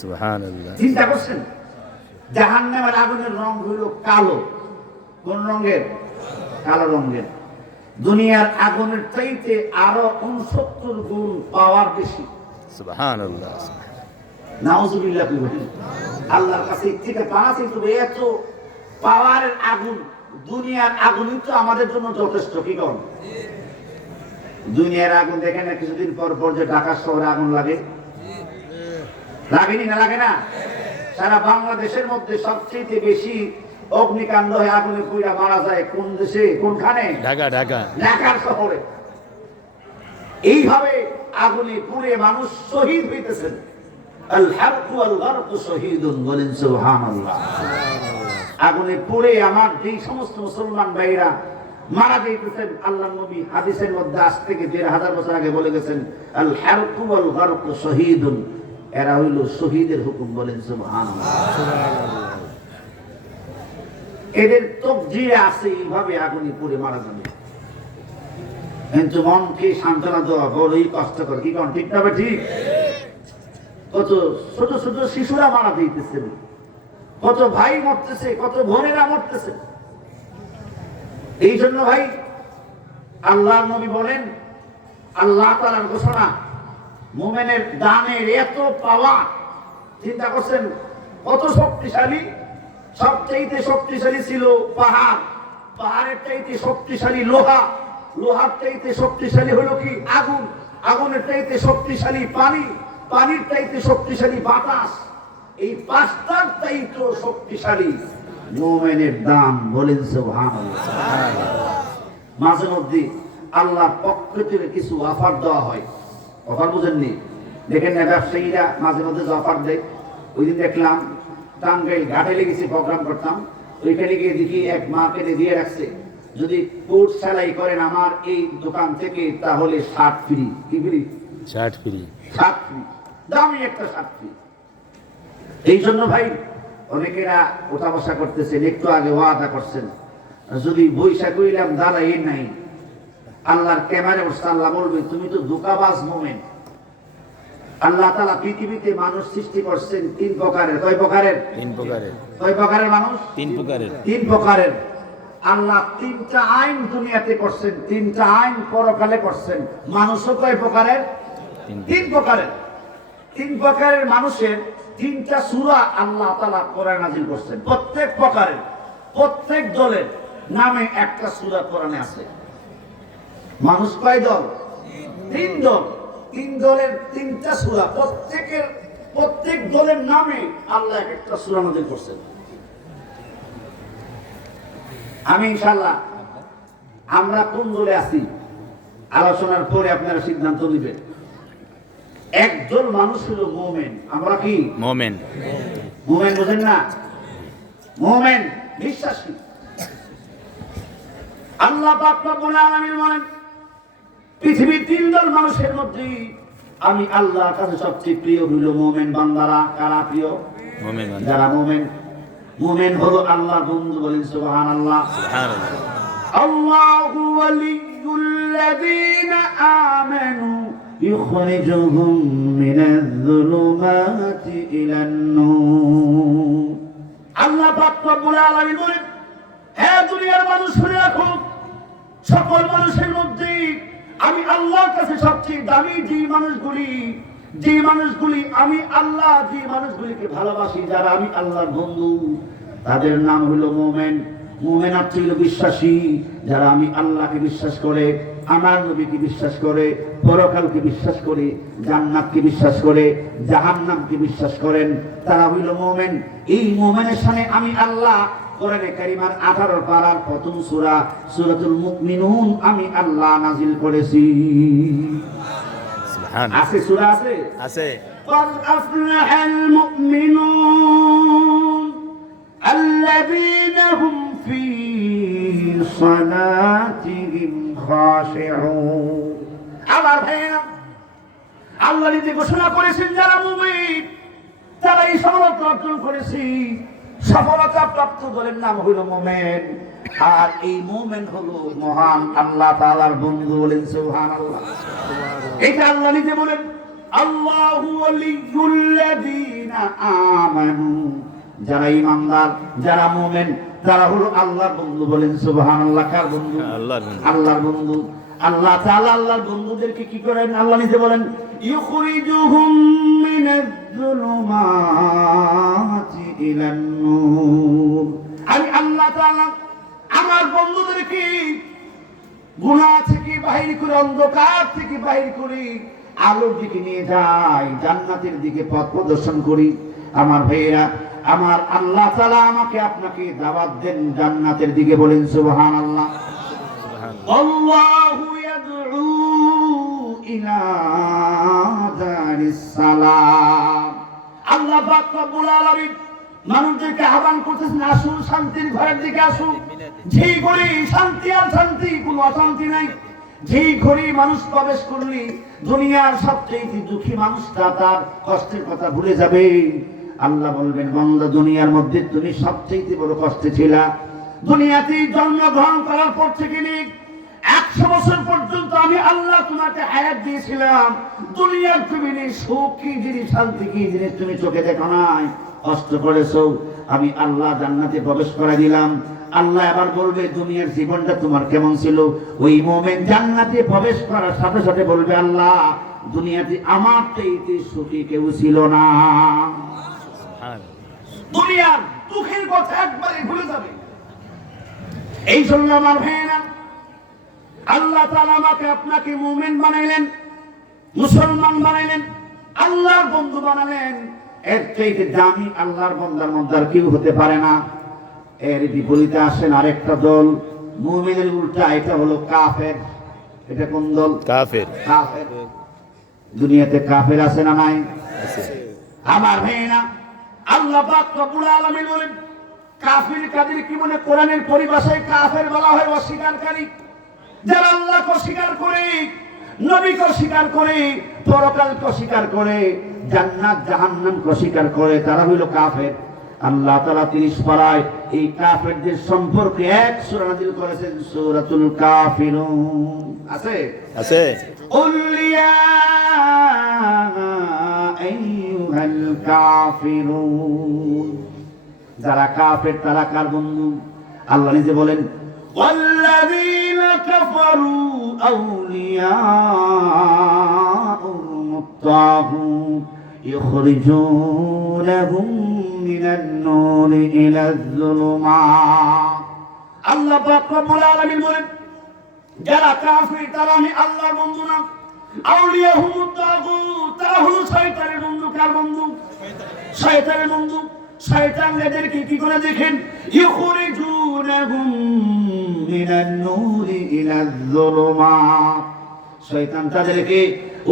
সুবহানাল্লাহ। চিন্তা করছেন? জাহান্নামের আগুনের রং হলো কালো। কোন রঙের? কালো রঙের। দুনিয়ার আগুনের চাইতে আরো 69 গুণ পাওয়ার বেশি। সুবহানাল্লাহ। নাউজুবিল্লাহ। আল্লাহর কাছে থেকে পাওয়া কিন্তু এত পাওয়ারের আগুন, দুনিয়ার আগুনই তো আমাদের জন্য যথেষ্ট। কি করেন? দুনিয়ার আগুন দেখেন না কিছুদিন পর পর যে ঢাকা শহরে আগুন লাগে, লাগেনি না? লাগে না? সারা বাংলাদেশের মধ্যে সবচেয়ে বেশি অগ্নিকাণ্ড হয়ে আগুনে পুড়া মারা যায় কোন দেশে? কোনখানে? ঢাকা, ঢাকা। ঢাকার শহরে। এইভাবে আগুনে পুড়ে মানুষ শহীদ হইতেছেন। আল হারকু আল গারকু শহীদুন, বলেন সুবহানাল্লাহ। আগুনে পুড়ে আমার যেই সমস্ত মুসলমান ভাইরা মারা যাইতেছেন, আল্লাহর নবী হাদিসের মধ্যে আজ থেকে ১৫০০ বছর আগে বলে গেছেন, আল হারকু আল গারকু শহীদুন, এরা হইল শহীদের হুকুম, বলেন সুবহানাল্লাহ। এদের তকদিরে আছে এইভাবে আগুনে পুড়ে মারা যাবে। কিন্তু মনকে সান্ত্বনা দেওয়া বড়ই কষ্টকর। কি কোন ঠিক না? ঠিক। কত ছোট ছোট শিশুরা মারা যাইতেছে, কত ভাই মরতেছে, কত বোনেরা মরতেছে। এই জন্য ভাই আল্লাহ নবী বলেন, আল্লাহ তাআলার ঘোষণা, মুমিনের দানের এত পাওয়া, চিন্তা করছেন কত শক্তিশালী। সবচেয়ে শক্তিশালী ছিল পাহাড়, পাহাড়ের চাইতে শক্তিশালী লোহা, লোহার চাইতে শক্তিশালী হলো কি? আগুন, আগুনের চাইতে শক্তিশালী পানি, পানির চাইতে শক্তিশালী বাতাস। এই পাঁচটার চাইতে শক্তিশালী মুমিনের দান, বলেন সুবহানাল্লাহ। মাঝে মধ্যে আল্লাহর পক্ষ থেকে কিছু অফার দেওয়া হয়। অফার বুঝেননি? দেখেন না ব্যবসায়ীরা মাঝে মধ্যে অফার দেয়। ওই দিন দেখলাম টাঙ্গাইল ঘাটে লেগেছে, প্রোগ্রাম করতাম, ওইখানে গিয়ে দেখি এক মার্কেটে দিয়ে রাখছে, যদি কোট সেলাই করেন আমার এই দোকান থেকে তাহলে 60 ফ্রি। কি ফ্রি? 60 ফ্রি। 60 ফ্রি, দামি একটা 60 ফ্রি। এই জন্য ভাই অনেকেরা ওঠা বসা করতেছেন, একটু আগে ওয়াদা করছেন, যদি বৈশা কইলাম দাঁড়াই নাই, আল্লাহর ক্যামেরা বসে আল্লাহ বলবে তুমি তো ধোঁকাবাজ মুমিন। আল্লাহ তাআলা পৃথিবীতে মানুষ সৃষ্টি করছেন 3 প্রকারের। কয় প্রকারের? 3 প্রকারের। কয় প্রকারের মানুষ? 3 প্রকারের। 3 প্রকারের। আল্লাহ 3টা আইন দুনিয়াতে করছেন, 3টা আইন পরকালে করছেন। মানুষও কয় প্রকারের? 3 প্রকারের। 3 প্রকারের মানুষের 3টা সূরা আল্লাহ তাআলা কোরআনে নাযিল করছেন। প্রত্যেক প্রকারের, প্রত্যেক দলের নামে একটা সূরা কোরআনে আছে। মানুষ কয় দল? 3 দল। 3 দলের 3টা সূরা, প্রত্যেক দলের নামে আল্লাহ একটা সূরা নাযিল করছেন। আমি ইনশাআল্লাহ আমরা কোন দলে আছি আলোচনার পরে আপনারা সিদ্ধান্ত নেবেন। একদল মানুষ হলো মুমিন। আমরা কি? মুমিন। মুমিন বুঝেন না? মুমিন বিশ্বাসী। আল্লাহ পাক রব্বুল আলামিন বলেন, পৃথিবীর 3 দল মানুষের মধ্যে আমি আল্লাহর কাছে সবচেয়ে প্রিয় হলো মুমিন বান্দারা। কারা প্রিয়? মুমিন। যারা মুমিন। মুমিন হলো আল্লাহর বন্ধু, বলেন সুবহানাল্লাহ। সুবহানাল্লাহ। আল্লাহু ওয়ালিয়্যুল্লাযীনা আমানু ইখরিজুহুম মিনায-যুলুমাতি ইলান-নূর। আল্লাহ পাক রব্বুল আলামিন বলেন, হে দুনিয়ার মানুষ শুনে রাখো, সকল মানুষের মধ্যে আমি আল্লাহর কাছে সবচেয়ে দামি যে মানুষগুলি আমি আল্লাহ, যে মানুষগুলিকে ভালোবাসি, যারা আমি আল্লাহর বন্ধু, তাদের নাম হলো মুমিন। মুমিন অর্থ হলো বিশ্বাসী, যারা আমি আল্লাহকে বিশ্বাস করে, আমার নবীকে বিশ্বাস করে, পরকালকে বিশ্বাস করে, জান্নাতকে বিশ্বাস করে, জাহান্নামকে বিশ্বাস করেন, তারা হইল মুমিন। এই মুমিনের সামনে আমি আল্লাহ কোরআনে কারিমার 18 পারার প্রথম সূরা সূরাতুল মুমিনুন আমি আল্লাহ নাযিল করেছি। সুবহানাল্লাহ। আছে সূরা আছে? আছে। قد أفلح المؤمنون الذين هم في صلاتهم خاشعون। আমার ভাইরা, আল্লাহ নিজে ঘোষণা করেছেন যারা মুমিন তারা এই সফলতা অর্জন করেছে। সফলতা প্রাপ্ত দলের নাম হইল মোমেন। আর এই মোমেন হলো মহান আল্লাহ তাআলার বন্ধু। বলেন সুবহানাল্লাহ। এটা আল্লাহ নিজে বলেন, আল্লাহু ওয়ালিয়ুল্লাযীনা আমানু, যারা ঈমানদার, যারা মুমিন, তারা হলো আল্লাহর বন্ধু। বলেন সুবহানাল্লাহ। কার বন্ধু? আল্লাহর বন্ধু। আল্লাহ তাআলা আল্লাহর বন্ধুদেরকে কি করেন? আল্লাহ নিজে বলেন, ইউখরিজুহুম মিনাজ-জুলুমাতি ইলান-নূর। আমি আল্লাহ তাআলা আমার বন্ধুদেরকে গুনাহ থেকে বাহির করে, অন্ধকার থেকে বাহির করে আলোর দিকে নিয়ে যাই, জান্নাতের দিকে পথ প্রদর্শন করি। আমার ভাইয়েরা, আমার আল্লাহ তাআলা আমাকে আপনাকে দাওয়াত দেন জান্নাতের দিকে। বলেন সুবহানাল্লাহ। আল্লাহু ইয়াদউ ইলা দারিস সালাম। আল্লাহ পাক রব্বুল আলামিন মানুষদেরকে আহ্বান করতেছেন, আসুন শান্তির ঘরের দিকে আসুন। যেই ঘরে শান্তি আর শান্তি, কোনো অশান্তি নাই। যেই ঘরে মানুষ প্রবেশ করলে দুনিয়ার সবচেয়ে দুঃখী মানুষটা তার কষ্টের কথা ভুলে যাবে। আল্লাহ বলবেন, বান্দা দুনিয়ার মধ্যে তুমি সবচেয়ে বড় কষ্টে ছিলা। দুনিয়াতে জন্মগ্রহণ করার পর থেকে 100 বছর পর্যন্ত আমি আল্লাহ তোমাকে হায়াত দিয়েছিলাম। দুনিয়ার জমিনে সুখ কি জিনিস, শান্তি কি জিনিস তুমি চোখে দেখো নাই, কষ্ট করেছো। আমি আল্লাহ জান্নাতে প্রবেশ করে দিলাম। আল্লাহ এবার বলবে, দুনিয়ার জীবনটা তোমার কেমন ছিল? ওই মুমিন জান্নাতে প্রবেশ করার সাথে সাথে বলবে, আল্লাহ দুনিয়াতে আমার চাইতে সুখী কেউ ছিল না। দুনিয়ার দুঃখের কথা একবারে ভুলে যাবে। এই জন্য আমার ভাইয়েরা, আল্লাহ তাআলা আমাকে আপনাকে মুমিন বানাইলেন, মুসলমান বানাইলেন, আল্লাহর বন্ধু বানালেন। এর চাইতে দামি আল্লাহর বান্দার মধ্যে আর কেউ হতে পারে না। এর বিপরীতে আসেন আরেকটা দল, মুমিনের উল্টা, এটা হলো কাফের। এটা কোন দল? কাফের। কাফের। দুনিয়াতে কাফের আছে না নাই? আমার ভাইয়েরা, আল্লাহ পাক রব্বুল আলামিন বলেন, কাফির কাদের কি মনে? কোরআনের পরিভাষায় কাফের বলা হয় অস্বীকারী। যারা আল্লাহকে অস্বীকার করে, নবীকে অস্বীকার করে, পরকালকে অস্বীকার করে, জান্নাত জাহান্নামকে অস্বীকার করে, তারা হইল কাফের। আল্লাহ তাআলা 30 পারায় এই কাফেরদের সম্পর্কে এক সূরা নাযিল করেছেন, সূরাতুল কাফিরুন। আছে? আছে। কুল ইয়া আইয়ুহাল কাফিরুন। যারা কাফের তারা কার বন্ধু? আল্লাহ নিজে বলেন, ওয়াল্লাযীনা কাফারু আউলিয়াউহুম আত-তাগুত ইখরিজুনাহুম মিনান নূরি ইলাজ-জুলুমাত। আল্লাহ পাক রব্বুল আলামিন বলেন, যারা কাফির তারা আমি আল্লাহর বন্ধু না। আউলিয়াহুম আত-তাগুত, তারা হলো শয়তানের বন্ধু। কার বন্ধু? শয়তানের বন্ধু। শয়তান এদেরকে কি করে দেখেন? ইখরিজুনাহুম মিনান নূরি ইলাজ-জুলুমাত। শয়তান তাদেরকে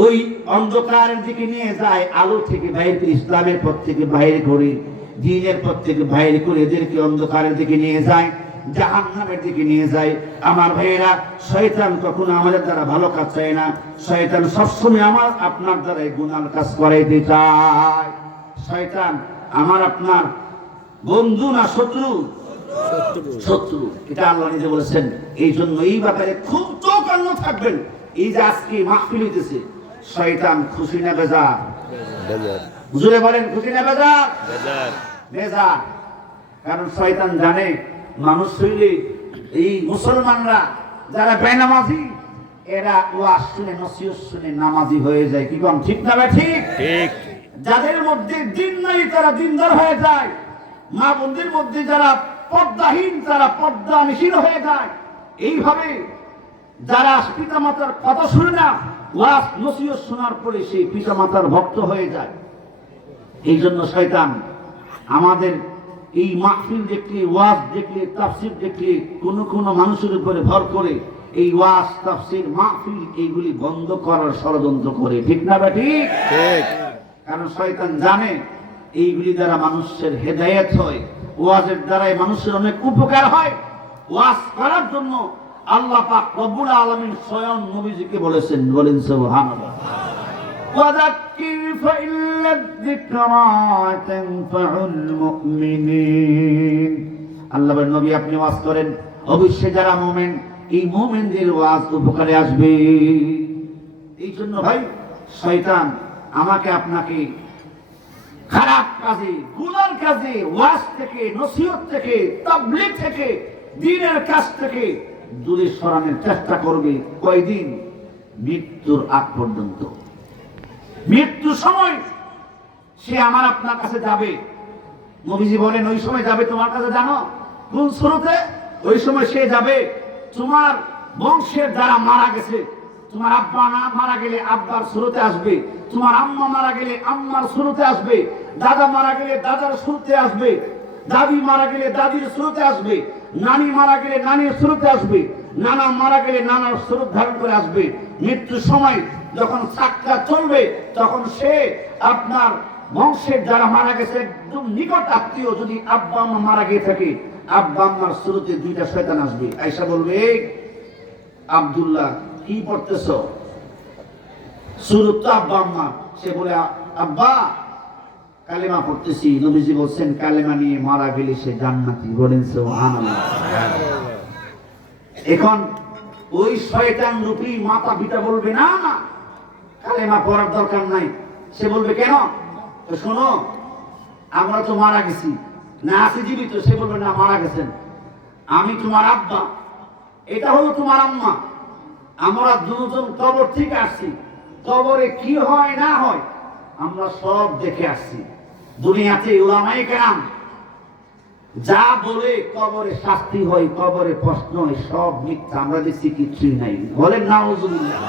ওই অন্ধকারের দিকে নিয়ে যায়, আলো থেকে বাইরে করে, ইসলামের পথ থেকে বাইরে করে, দ্বীনের পথ থেকে বাইরে করে এদেরকে অন্ধকারের দিকে নিয়ে যায়, জাহান্নামের দিকে নিয়ে যায়। আমার ভাইয়েরা, শয়তান কখনো আমাদের দ্বারা ভালো কাজ চায় না। শয়তান সবসময় আমার আপনার দ্বারা গুনার কাজ করাইতে চায়। শয়তান আমার আপনার বন্ধু না শত্রু? শত্রু। এটা আল্লাহ নিজে বলেছেন। এই জন্য এই ব্যাপারে খুব চৌকান্ন থাকবেন। এই যে আজকে মাহফিল হইতেছে, শয়তান খুশি না বেজার? হুজুরে বলেন, খুশি না বেজার? বেজার। কারণ শয়তান জানে মানুষ হইলে এই মুসলমানরা যারা বেনামাজি, এরা ওয়াজ শুনে, নসিহত শুনে নামাজি হয়ে যায়। কি কম ঠিক না? ঠিক। ঠিক। যাদের মধ্যে দিন নাই তারা দিনদার হয়ে যায়। মা বোনদের মধ্যে যারা পর্দাহীন তারা পর্দানিশীল হয়ে যায়। এইভাবে যারা পিতা মাতার কথা শুনে না, ওয়াজ নসিহত শোনার পরে সেই পিতা মাতার ভক্ত হয়ে যায়। এই জন্য শয়তান আমাদের এই মাহফিল দেখলে, ওয়াজ দেখলে, তাফসীর দেখলে কোন মানুষের উপরে ভর করে এই ওয়াজ, তাফসীর, মাহফিল এইগুলি বন্ধ করার ষড়যন্ত্র করে। ঠিক না? ঠিক। ঠিক। কারণ শয়তান জানে এইগুলি দ্বারা মানুষের হেদায়েত হয়, ওয়াজের দ্বারাই মানুষের অনেক উপকার হয়। ওয়াজ করার জন্য আল্লাহ পাক রব্বুল আলামিন স্বয়ং নবীজিকে বলেছেন। বলেন সুবহানাল্লাহ। ওয়াযাক্কির فإن الذكرى تنفع المؤمنين আল্লাহ বলেন নবী আপনি ওয়াজ করেন অবশ্যই যারা মুমিন এই মুমিনদের ওয়াজ উপকারে আসবে। এই জন্য ভাই শয়তান আমাকে আপনাকে খারাপ কাজে গুনার কাজে ওয়াজ থেকে নসিহত থেকে তাবলীগ থেকে দ্বীনের কাজ থেকে দূরে সরানোর চেষ্টা করবে কয়দিন? মৃত্যুর আগ পর্যন্ত। মৃত্যুর সময় সে আমার আপনার কাছে যাবে। নবীজি বলেন ওই সময় যাবে তোমার কাছে জানো কোন সুরতে? ওই সময় সে যাবে তোমার বংশের যারা মারা গেছে, তোমার আব্বা না মারা গেলে আব্বার সুরতে আসবে, তোমার আম্মা মারা গেলে আম্মার সুরতে আসবে, দাদা মারা গেলে দাদার সুরতে আসবে, দাদি মারা গেলে দাদির সুরতে আসবে, নানি মারা গেলে নানির সুরতে আসবে, নানা মারা গেলে নানার সুরত ধারণ করে আসবে। মৃত্যুর সময় যখন চাকটা চলবে তখন সে আপনার বংশের যারা মারা গেছে একদম নিকট আত্মীয় যদি আব্বা আম্মা মারা গিয়ে থাকে আব্বা আম্মার সুরতে দুইটা শয়তান আসবে, আয়েশা বলবে আব্দুল্লাহ কি পড়তেছ? সুরত তো আব্বা আম্মা। সে বলে আব্বা কালেমা পড়তেছি। নবীজি বলছেন কালেমা নিয়ে মারা গেলে সে জান্নাতি। বলেন সুবহানাল্লাহ। এখন ওই শয়তান রূপী মাতা পিতা বলবে না না কালেমা পড়ার দরকার নাই। সে বলবে কেন? তো শোনো আমরা তো মারা গেছি না আছি জীবিত। সে বলবে না মারা গেছেন, আমি তোমার আব্বা, এটা হলো তোমার আম্মা, আমরা দুজন কবর থেকে আসছি, কবরে কি হয় না হয় আমরা সব দেখে আসছি। দুনিয়াতে উলামায়ে কেরাম যা বলে কবরে শাস্তি হয়, কবরে প্রশ্ন হয়, সব মিথ্যা, আমরা দেখছি কিছুই নাই। বলেন নাউজুবিল্লাহ।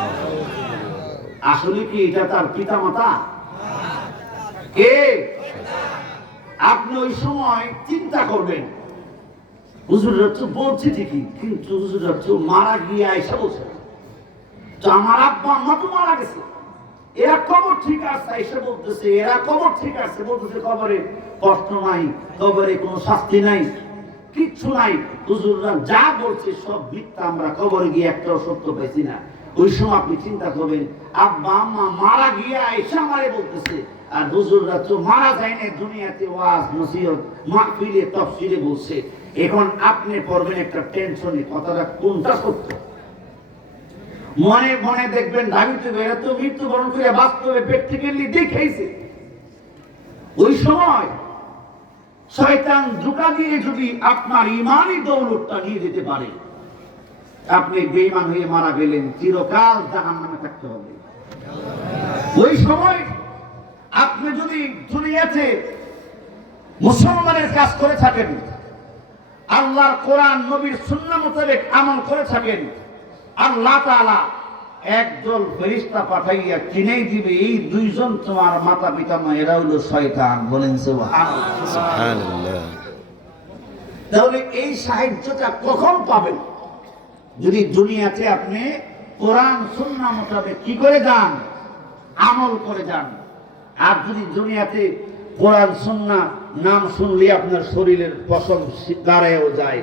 আসলে কি এটা তার পিতা মাতা? কে? আপনি ওই সময় চিন্তা করবেন হুজুররা তো বলছে ঠিকই, কিন্তু হুজুররা তো মারা গিয়ে আয়েশা বলছে তো আমার আব্বা আম্মা তো মারা গেছে, এরা কবর ঠিক আছে। আয়েশা বলতেছে এরা কবর ঠিক আছে, বলতেছে কবরে কষ্ট নাই, কবরে কোনো শাস্তি নাই, কিচ্ছু নাই। হুজুররা যা বলছে সব মিথ্যা, আমরা কবরে গিয়ে একটাও সত্য পাইছি না। ওই সময় আপনি চিন্তা করবেন আব্বা আম্মা মারা গিয়ে আয়েশা আমারে বলতেছে, আর হুজুররা তো মারা যায় না, দুনিয়াতে ওয়াজ নসিহত মাহফিলে তাফসীরে বলছে। এখন আপনি পড়বেন একটা টেনশনে কথাটা কোনটা সত্য। মনে মনে দেখবেন ভাবিতে বেড়া তো মৃত্যুবরণ করে বাস্তবে প্র্যাকটিক্যালি দেখাইছে। ওই সময় শয়তান ধোঁকা দিয়ে যদি আপনার ইমানি দৌলতটা নিয়ে যেতে পারে, আপনি বেঈমান হয়ে মারা গেলেন, চিরকাল জাহান্নামে থাকতে হবে। ওই সময় আপনি যদি দুনিয়াতে মুসলমানের কাজ করে থাকেন, আল্লাহর কোরআন নবীর সুন্নাহ মোতাবেক আমল করে থাকেন, আল্লাহ তাআলা একদল ফেরেশতা পাঠাইয়া চিনেই দিবে এই দুইজন তোমার মাতা পিতা নয়, এরা হলো শয়তান। বলেন সুবহানাল্লাহ। তাহলে এই সাহায্যটা কখন পাবেন? যদি দুনিয়াতে আপনি কোরআন সুন্নাহ মোতাবেক কি করে যান? আমল করে যান। আর যদি দুনিয়াতে কোরআন সুন্নাহ নাম শুনলে আপনার শরীরের পশম দাঁড়ায়ও যায়,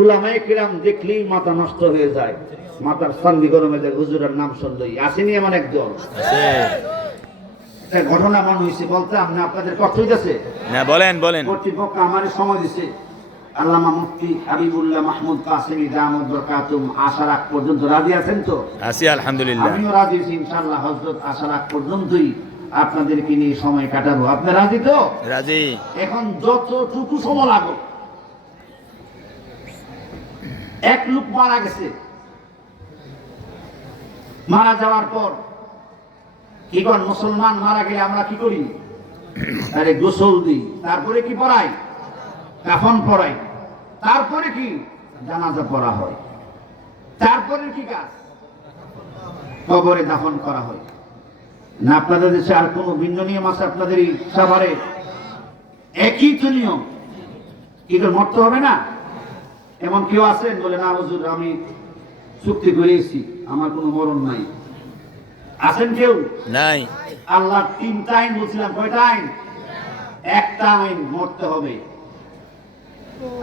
উলামায়ে কিরাম দেখলেই মাথা নষ্ট হয়ে যায়, মাথার চান্দি গরমে যায় হুজুরের নাম শুনলেই। আসেনি এমন একদল? ঘটনা মান হয়েছে বলতে আপনি আপনাদের কষ্ট হইতেছে না? বলেন বলেন। কর্তৃপক্ষ আমার সময় দিছে, আল্লামা মুফতি হাবিবুল্লাহ মাহমুদ কাসেমি দামাত বরকাতুম আসার আগ পর্যন্ত রাজি আছেন তো? আছি আলহামদুলিল্লাহ। আমিও রাজি আছি ইনশাআল্লাহ। হযরত আসার আগ পর্যন্তই আপনাদেরকে নিয়ে সময় কাটাবো। আপনি রাজি তো? রাজি। এখন যতটুকু সময় লাগো, এক লোক মারা গেছে, মারা যাওয়ার পর কি করেন? মুসলমান মারা গেলে আমরা কি করি? আরে গোসল দিই, তারপরে কি পড়াই? কাফন পড়াই, তারপরে কি জানাজা পড়া হয়, তারপরে কি কাজ? কবরে দাফন করা হয়। না আপনাদের দেশে আর কোনো ভিন্ন নিয়ম আছে? আপনাদের এই সাভারে একই তো নিয়ম, কি করে মরতে হবে না? এমন কেউ আছেন বলে না হুজুর আমি চুক্তি করেছি, আমার কোনো মরণ নাই? আছেন কেউ? নাই। আল্লাহ তিনটা আইন বলছিলাম, কয়টা আইন? একটা আইন, মরতে হবে।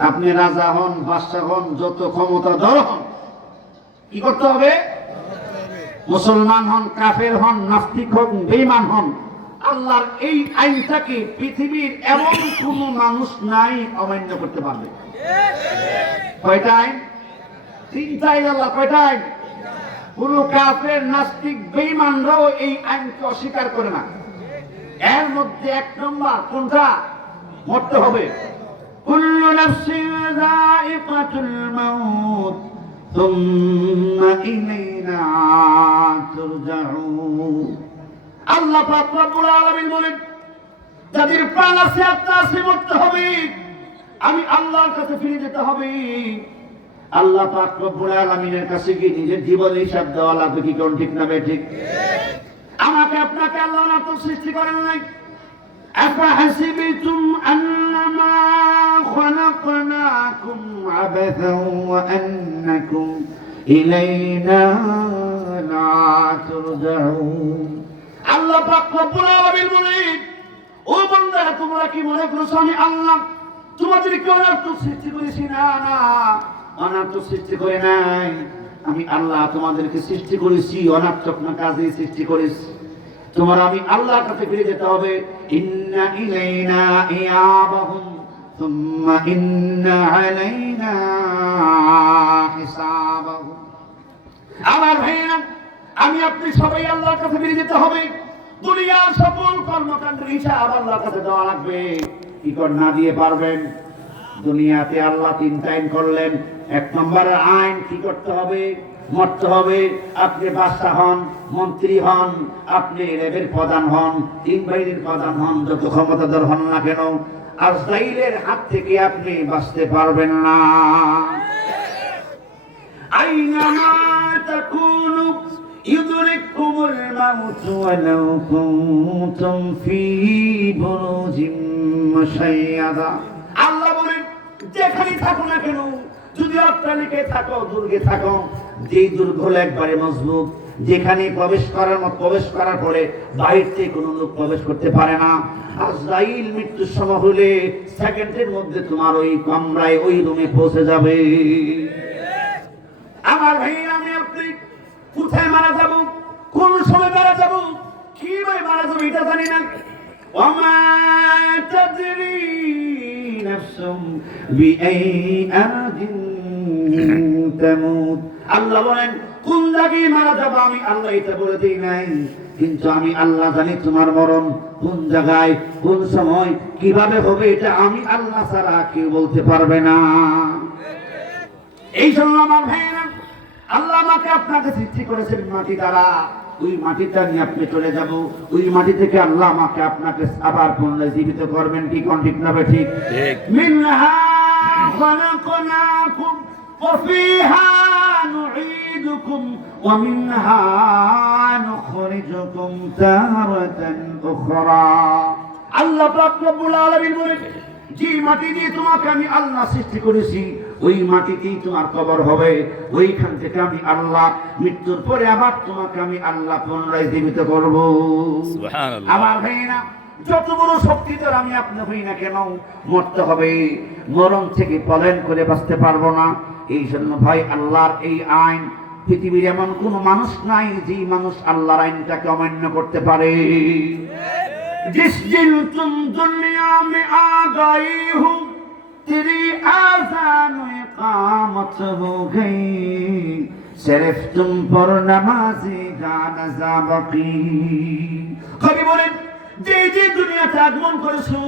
আপনি রাজা হন, বাদশাহ হন, যত ক্ষমতাধর হন, কি করতে হবে? মুসলমান হন, কাফের হন, নাস্তিক হন, বেঈমান হন, আল্লাহর এই আইনটাকে পৃথিবীর এমন কোন মানুষ নাই অমান্য করতে পারবে। কয়টা আইন? তিনটা আইন। আল্লাহ কয়টা আইন? কোন কাফের নাস্তিক বেঈমানরাও এই আইনকে অস্বীকার করে না। এর মধ্যে এক নম্বর কোনটা? মরতে হবে। কুল্লু নাফসিন যায়িকাতুল মাউত সুম্মা ইলাইনা তুরজাউন। আল্লাহ পাক রব্বুল আলামিন বলেন, যাদের প্রাণ আছে আত্মা আছে মরতে হবে, আমি আল্লাহর কাছে ফিরে যেতে হবে। আল্লাহ পাক রব্বুল আলামিনের কাছে গিয়ে নিজের জীবনের হিসাব দেওয়া লাগবে, কি কোন ঠিক না ঠিক? আমাকে আপনাকে আল্লাহ না তো সৃষ্টি করেন নাই। আফাহাসিবতুম আন্নামা খালাকনাকুম আবাসান ওয়া আন্নাকুম ইলাইনা লা তুরজাউন। আল্লাহ পাক রব্বুল আলামিন বলেন, ও বান্দা তোমরা কি মনে করছো আমি আল্লাহ তোমাদেরকে অনার্থ সৃষ্টি করেছি? না না, অনার্থ সৃষ্টি করে নাই। আমি আল্লাহ তোমাদেরকে সৃষ্টি করেছি অনার্থক না কাজে সৃষ্টি করেছি। তোমার আমি আল্লাহর কাছে ফিরে যেতে হবে। ইন্না ইলাইনা ইয়াবাহুম সুম্মা ইন্না আলাইনা হিসাবাহুম। আমার ভাইরা, আমি আপনি সবাই আল্লাহর কাছে ফিরে যেতে হবে। দুনিয়ার সকল কর্মকাণ্ডের হিসাব আল্লাহর কাছে দেওয়া লাগবে। কি কর না দিয়ে পারবেন? দুনিয়াতে আল্লাহ তিনটা আইন করলেন। এক নম্বর আইন কি করতে হবে? মরতে হবে। আপনি বাদশাহ হন, মন্ত্রী হন, আপনি রেবের প্রধান হন, তিন বাহিনীর প্রধান হন, যত ক্ষমতাধর হন না কেন, আজরাইলের হাত থেকে আপনি বাঁচতে পারবেন না। আইনামা তাকুনু ইউদরিকুমুল মাউত ওয়ালাউ কুনতুম ফি বুরুজিম মুশাইয়াদা। আল্লাহ বলেন, যেখানে থাকো না কেন, যদি অট্টালিকায় থাকো, দুর্গে থাকো, যে দুর্গ হলো একবারে মজবুত, যেখানে প্রবেশ করার পরে বাইরে থেকে কোনো লোক প্রবেশ করতে পারে না। আজরাইল মৃত্যুর সময় হলে সেকেন্ডের মধ্যে তোমার ওই কামরায়, ওই রুমে পৌঁছে যাবে। আমার ভাই, আমি আপনি কোথায় মারা যাব, কোন সময় মারা যাব, কিভাবে মারা যাবো এটা জানি না। ওমা তাদরি নাফসুম বিআই আরদিন তামুত। আল্লাহ বলেন, কোন জায়গায় মারা যাবো আমি আল্লাহ এটা বলে দেই নাই, কিন্তু আমি আল্লাহ জানি তোমার মরণ কোন জায়গায়, কোন সময়, কিভাবে হবে, এটা আমি আল্লাহ ছাড়া কেউ বলতে পারবে না। এই জন্য আমার ভাইয়েরা, আল্লাহ আমাকে আপনাকে সৃষ্টি করেছেন মাটি দ্বারা। ওই মাটিটা নিয়ে আপনি চলে যাব। ওই মাটি থেকে আল্লাহ আমাকে আপনাকে আবার পুনরায় জীবিত করবেন। কি কোন ঠিক না ঠিক? মিনহা খালাকনাকুম ওয়া ফিহা নুঈদুকুম ওয়া মিনহা নুখরিজুকুম তারাতান উখরা। আল্লাহ পাক রব্বুল আলামিন বলেন, যে মাটি দিয়ে তোমাকে আমি আল্লাহ সৃষ্টি করেছি, ওই মাটিতেই তোমার কবর হবে। ওইখান থেকে আমি আল্লাহ মৃত্যুর পরে আবার তোমাকে আমি আল্লাহ পুনরায় জীবিত করব। সুবহানাল্লাহ। আমার ভাইরা, যত বড় শক্তিধর আমি আপনি হই না কেন, মরতে হবে। মরণ থেকে পলায়ন করে বাঁচতে পারবো না। এই জন্য ভাই, আল্লাহর এই আইন, পৃথিবীর এমন কোন মানুষ নাই যে মানুষ আল্লাহর আইনটাকে অমান্য করতে পারে। जिस दिन तुम दुनिया में आ गई हो, तेरी आज़ान इक़ामत हो गई, सिर्फ तुम पर नमाज़ी जानाज़ा बाकी। कभी बोले, যে যে দুনিয়াতে আগমন করেছো,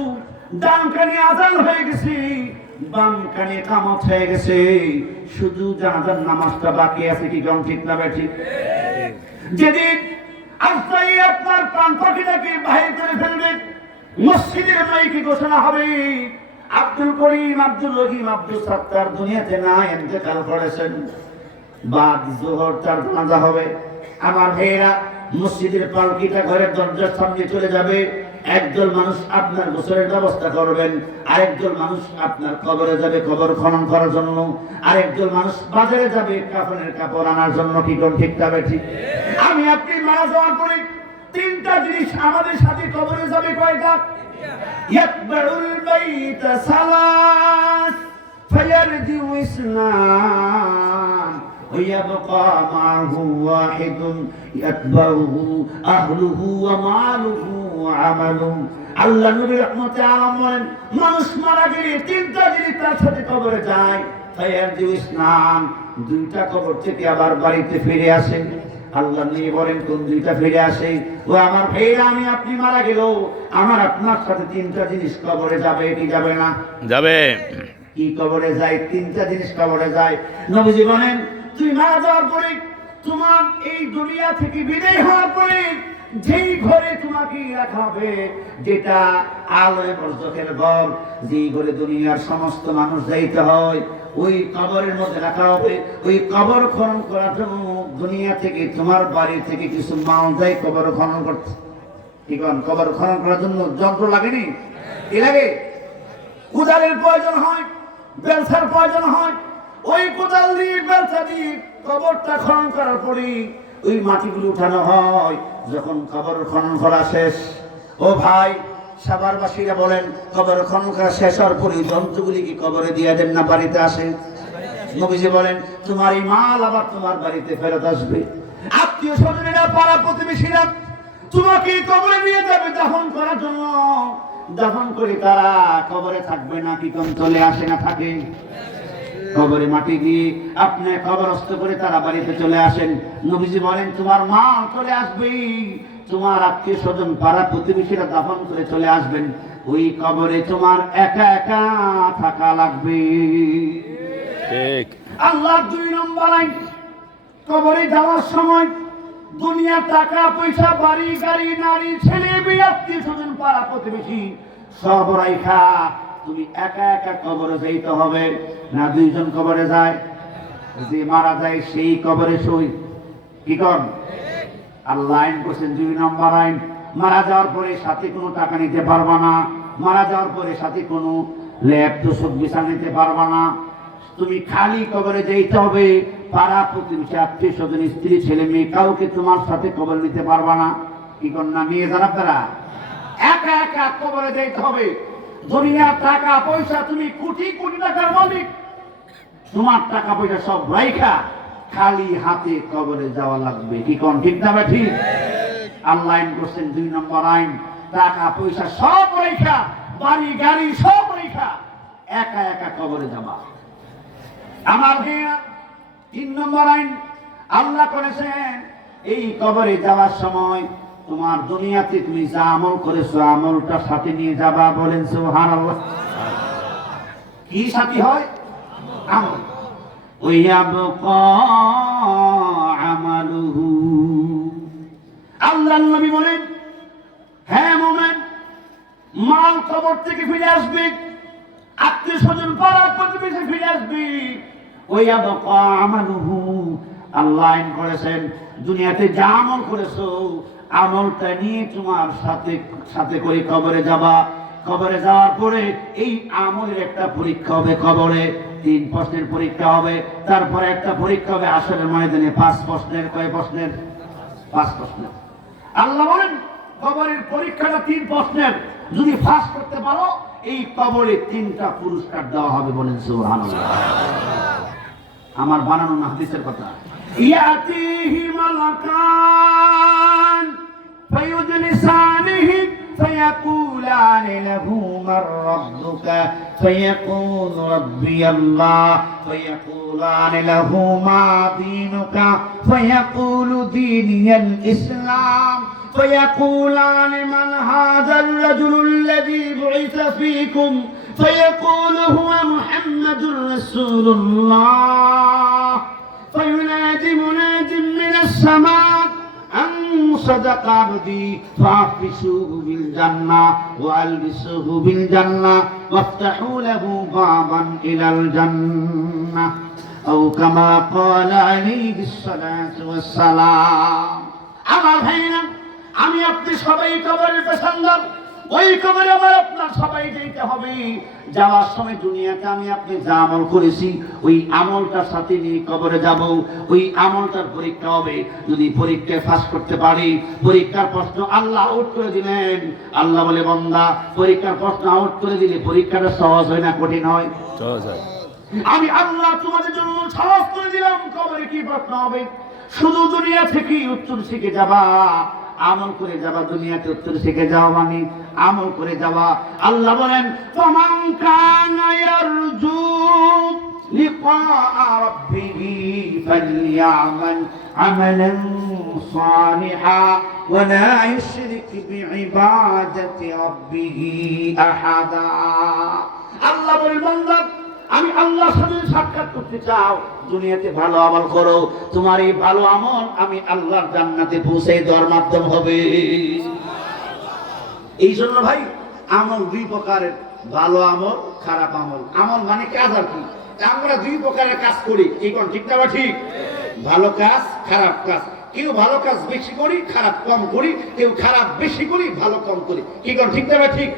ডান কানে আযান হয়ে গেছে, বাম কানে ইকামত হয়ে গেছে, শুধু জানাজার নামাজটা বাকি আছে। কি কোন ঠিক না ঠিক? যেদিন আজরাই আপনার প্রাণ পাখিটাকে বাহির করে ফেলবে, মসজিদের মাইকে ঘোষণা হবে, আব্দুল করিম, আব্দুল রহিম, আব্দুল সাত্তার দুনিয়াতে না, ইন্তেকাল করেছেন। বাদ জোহর তার জানাজা হবে। আমার ভাইয়েরা, মসজিদের পালকিটা ঘরের দরজার সামনে চলে যাবে। একদল মানুষ আপনার গোসলের ব্যবস্থা করবেন, আরেকদল মানুষ আপনার কবরে যাবে কবর খনন করার জন্য, আরেকদল মানুষ বাজারে যাবে কাফনের কাপড় আনার জন্য। কি কোন ঠিক তবে ঠিক? আমি আপনি মারা যাওয়ার পরে তিনটা জিনিস আমাদের সাথে কবরে যাবে। কয়টা? ইয়াতবাউল বাইতা সালাস ফায়ারজিউ ইসলাম ويبقى معه واحد يتبعه أهله وماله وعمله আল্লাহ নবী রহমতে আলম বলেন মানুষ মারা গেলে তিনটা জিনিস তার সাথে কবরে যায় ফায়ারজু ইসলাম দুইটা কবর থেকে আবার বাড়িতে ফিরে আসে আল্লাহ নবী বলেন কোন দুইটা ফিরে আসে ও আমার ভাইরা আমি আপনি মারা গেল আমার আপনার সাথে তিনটা জিনিস কবরে যাবে কি যাবে না যাবে। কি কবরে যায় তিনটা জিনিস কবরে যায় নবীজি বলেন তুই মারা যাওয়ার পরে তোমার এই দুনিয়া থেকে বিদায় হওয়ার পরে যেই ঘরে তোমাকে রাখা হবে যেটা আলোয় বরজখের ঘর যেই ঘরে দুনিয়ার সমস্ত মানুষ যাইতে হয় ওই কবরের মধ্যে রাখা হবে ওই কবর খনন করার জন্য দুনিয়া থেকে তোমার বাড়ি থেকে কিছু মাল যায় কবর খনন করতে ঠিক আছে কবর খনন করার জন্য যন্ত্র লাগেনি কি লাগে কোদালের প্রয়োজন হয় বেলসার প্রয়োজন হয় ওই কোদাল দিয়ে বেলসা দিয়ে কবরটা খনন করার পরে ওই মাটিগুলো উঠানো হয় যখন কবর খনন করা শেষ ও ভাই সাভারবাসীরা বলেন কবর খনন করা শেষ হওয়ার পরে যন্ত্রগুলি কি কবরে দিয়ে দেন না বাড়িতে আসে নবীজি বলেন তোমার এই মাল আবার তোমার বাড়িতে ফেরত আসবে আত্মীয় স্বজনেরা পাড়া প্রতিবেশীরা তোমাকে কবরে নিয়ে যাবে দাফন করার জন্য দাফন করে তারা কবরে থাকবে না কি কোন চলে আসে না থাকে কবরে মাটি দিয়ে আপনি কবরস্থ করে তারা বাড়িতে চলে আসেন নবীজি বলেন তোমার মা চলে আসবে তোমার আত্মীয় স্বজন পাড়া প্রতিবেশীরা দাফন করে চলে আসবেন ওই কবরে তোমার একা একা থাকা লাগবে ঠিক। আল্লাহ 2 নম্বর আইন কবরে যাওয়ার সময় দুনিয়ার টাকা পয়সা বাড়ি গাড়ি নারী ছেলে মেয়ে আত্মীয় স্বজন পাড়া প্রতিবেশী সব রাইখা তুমি একা একা কবরে যাইতে হবে না দুইজন কবরে যায় যে মারা যায় সেই কবরে সই কি কর আল্লাহ আইন করছেন 2 নম্বর আইন মারা যাওয়ার পরে সাথে কোনো টাকা নিতে পারবা না মারা যাওয়ার পরে সাথে কোনো ল্যাপ তোষক বিছানা নিতে পারবা না তুমি খালি কবরে যাইতে হবে পাড়া প্রতিবেশী আত্মীয় স্বজন স্ত্রী ছেলে মেয়ে কাউকে তোমার সাথে কবর নিতে পারবা না কি কর না নিয়ে যান আপনারা একা একা কবরে যাইতে হবে দুনিয়ার টাকা পয়সা তুমি কোটি কোটি টাকার মালিক তোমার টাকা পয়সা সব রাইখা খালি হাতে কবরে যাওয়া লাগবে কি কোন ঠিক না ঠিক আল্লাহ আইন করছেন 2 নম্বর আইন টাকা পয়সা সব রাইখা বাড়ি গাড়ি সব রাইখা একা একা কবরে যাবা আমার ভাইয়া 3 নম্বর আইন আল্লাহ করেছেন এই কবরে যাওয়ার সময় তোমার দুনিয়াতে তুমি যা আমল করেছো আমলটা সাথে নিয়ে যাবা বলেন সুবহানাল্লাহ কি সাথী হয় আমল ওয়ায়াবকা আমালুহু আল্লাহর নবী বলেন হ্যাঁ মুমিন মাল কবর থেকে ফিরে আসবে আত্মীয় স্বজন পাড়া প্রতিবেশী ফিরে আসবে ওয়ায়াবকা আমালুহু আল্লাহ আইন করেছেন দুনিয়াতে যা আমল করেছো আমলটা নিয়ে তোমার সাথে সাথে করে কবরে যাবা কবরে যাওয়ার পরে এই আমলের একটা পরীক্ষা হবে কবরে 3 প্রশ্নের পরীক্ষা হবে তারপরে একটা পরীক্ষা হবে আসরের ময়দানে 5 প্রশ্নের কয় প্রশ্নের 5 প্রশ্নের আল্লাহ বলেন কবরের পরীক্ষাটা 3 প্রশ্নের যদি পাস করতে পারো এই কবরে 3টা পুরস্কার দেওয়া হবে বলেন সুবহানাল্লাহ আমার বানানো না হাদিসের কথা ইয়াতিহি মালাকান فيجلسانه فيقولان له من ربك فيقول ربي الله فيقولان له ما دينك فيقول ديني الإسلام فيقولان من هذا الرجل الذي بعث فيكم فيقول هو محمد رسول الله فينادي مناد من السماء أن صدق عبدي فاحبسوه بالجنة وألبسوه بالجنة وافتحوا له بابا إلى الجنة أو كما قال عليه الصلاة والسلام আমার ভাইরা আমি আপনি সবাই কবরের পেছান্দার ওই কবরে আমার আপনার সবাই যেতে হবে যাওয়ার সময় দুনিয়াতে আমি আপনি যা আমল করেছি ওই আমলটার সাথে নিয়ে কবরে যাব ওই আমলটার পরীক্ষা হবে যদি পরীক্ষায় পাস করতে পারি পরীক্ষার প্রশ্ন আল্লাহ আউট করে দিলেন আল্লাহ বলে বান্দা পরীক্ষার প্রশ্ন আউট করে দিলে পরীক্ষাটা সহজ হয় না কঠিন হয় সহজ হয় আমি আল্লাহ তোমাদের জন্য সহজ করে দিলাম। কবরে কি প্রশ্ন হবে? শুধু দুনিয়া থেকে উত্তর শিখে যাবা, আমল করে যাবা। দুনিয়াতে উত্তর শিখে যাওয়া মানে আমল করে যাওয়া। আল্লাহ বলেন ফামান কানা ইয়ারজু লিকা রাব্বিহি ফালইয়ামাল আমালান সালিহা ওয়া লা ইউশরিক বিইবাদাতি রাব্বিহি আহাদা। আল্লাহ বলেন বান্দা, আমি আল্লাহর সাথে সাক্ষাৎ করতে চাও, দুনিয়াতে ভালো আমল করো। তোমার এই ভালো আমল আমি আল্লাহর জান্নাতে পৌঁছে দেওয়ার মাধ্যম হবে। এই জন্য ভাই আমল দুই প্রকারের, ভালো আমল, খারাপ আমল। আমল মানে কাজ আর কি। আমরা দুই প্রকারের কাজ করি, কি কোন ঠিক না বা ঠিক? ভালো কাজ, খারাপ কাজ। কেউ ভালো কাজ বেশি করি, খারাপ কম করি। কেউ খারাপ বেশি করি, ভালো কম করি। কি কোন ঠিক না বা ঠিক?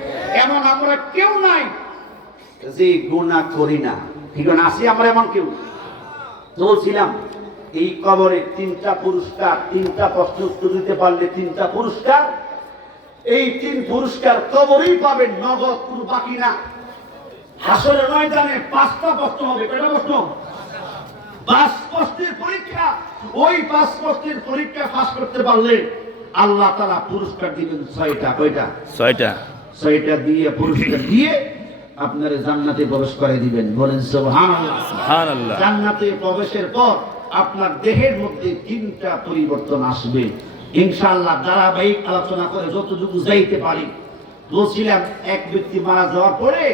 এমন আমরা কেউ নাই যে গুনাহ করি না। ঠিক না? আসি আমরা এমন কেউ? বলছিলাম এই কবরে তিনটা পুরস্কার, তিনটা প্রশ্ন উত্তর দিতে পারলে তিনটা পুরস্কার। এই তিন পুরস্কার কবরেই পাবেন, নগদ, কোনো বাকি না। হাসরের ময়দানে 5টা প্রশ্ন হবে। কয়টা প্রশ্ন? 5 প্রশ্নের পরীক্ষা। ওই 5 প্রশ্নের পরীক্ষা পাস করতে পারলে আল্লাহ তাআলা পুরস্কার দিবেন 6টা। কয়টা? 6টা। 6টা দিয়ে পুরস্কার দিয়ে আপনারা জান্নাতে প্রবেশ করে দিবেন। বলেন সুবহানাল্লাহ। সুবহানাল্লাহ। জান্নাতে প্রবেশের পর আপনার দেহের মধ্যে 3টা পরিবর্তন আসবে ইনশাআল্লাহ। ধারাবাহিক আলোচনা করে যতটুকু যাইতে পারি। বলছিলাম এক ব্যক্তি মারা যাওয়ার পরে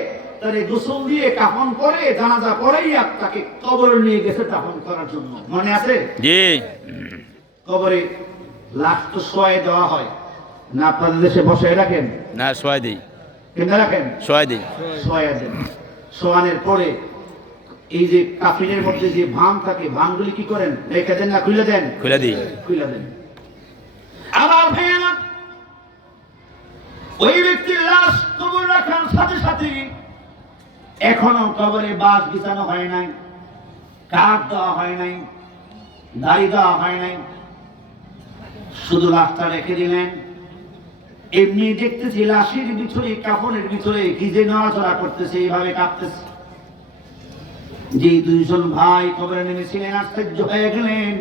তারে গোসল দিয়ে কাফন করে জানাজা পড়েই তাকে কবরে নিয়ে গেছে দাফন করার জন্য। মনে আছে? জি। কবরে লাশ তো শোয়াই দেওয়া হয় না? আপনাদের দেশে বসে রাখেন না, শোয়াই দেই। কেমনে রাখেন? শোয়াই দেই। শোয়া দেন। শোয়ানোর পরে এই যে কাফিনের মধ্যে যে ভাম থাকে, ভামগুলি কি করেন? রেখে দেন না খুলে দেন? খুলে দিই। খুলে দেন। আবার ভাইয়া ওই ব্যক্তির লাশ কবর রাখার সাথে সাথে এখনো কবরে বাস বিছানো হয় নাই, কাঠ দেওয়া হয় নাই, দাড়ি দেওয়া হয় নাই, শুধু লাশটা রেখে দিলেন। এমনি দেখতেছি লাশের ভিতরে, কাফনের ভিতরে কি যে নড়াচড়া করতেছে, এইভাবে কাঁপতেছে। যে 2জন ভাই কবরে নেমেছিলেন আশ্চর্য হয়ে গেলেন।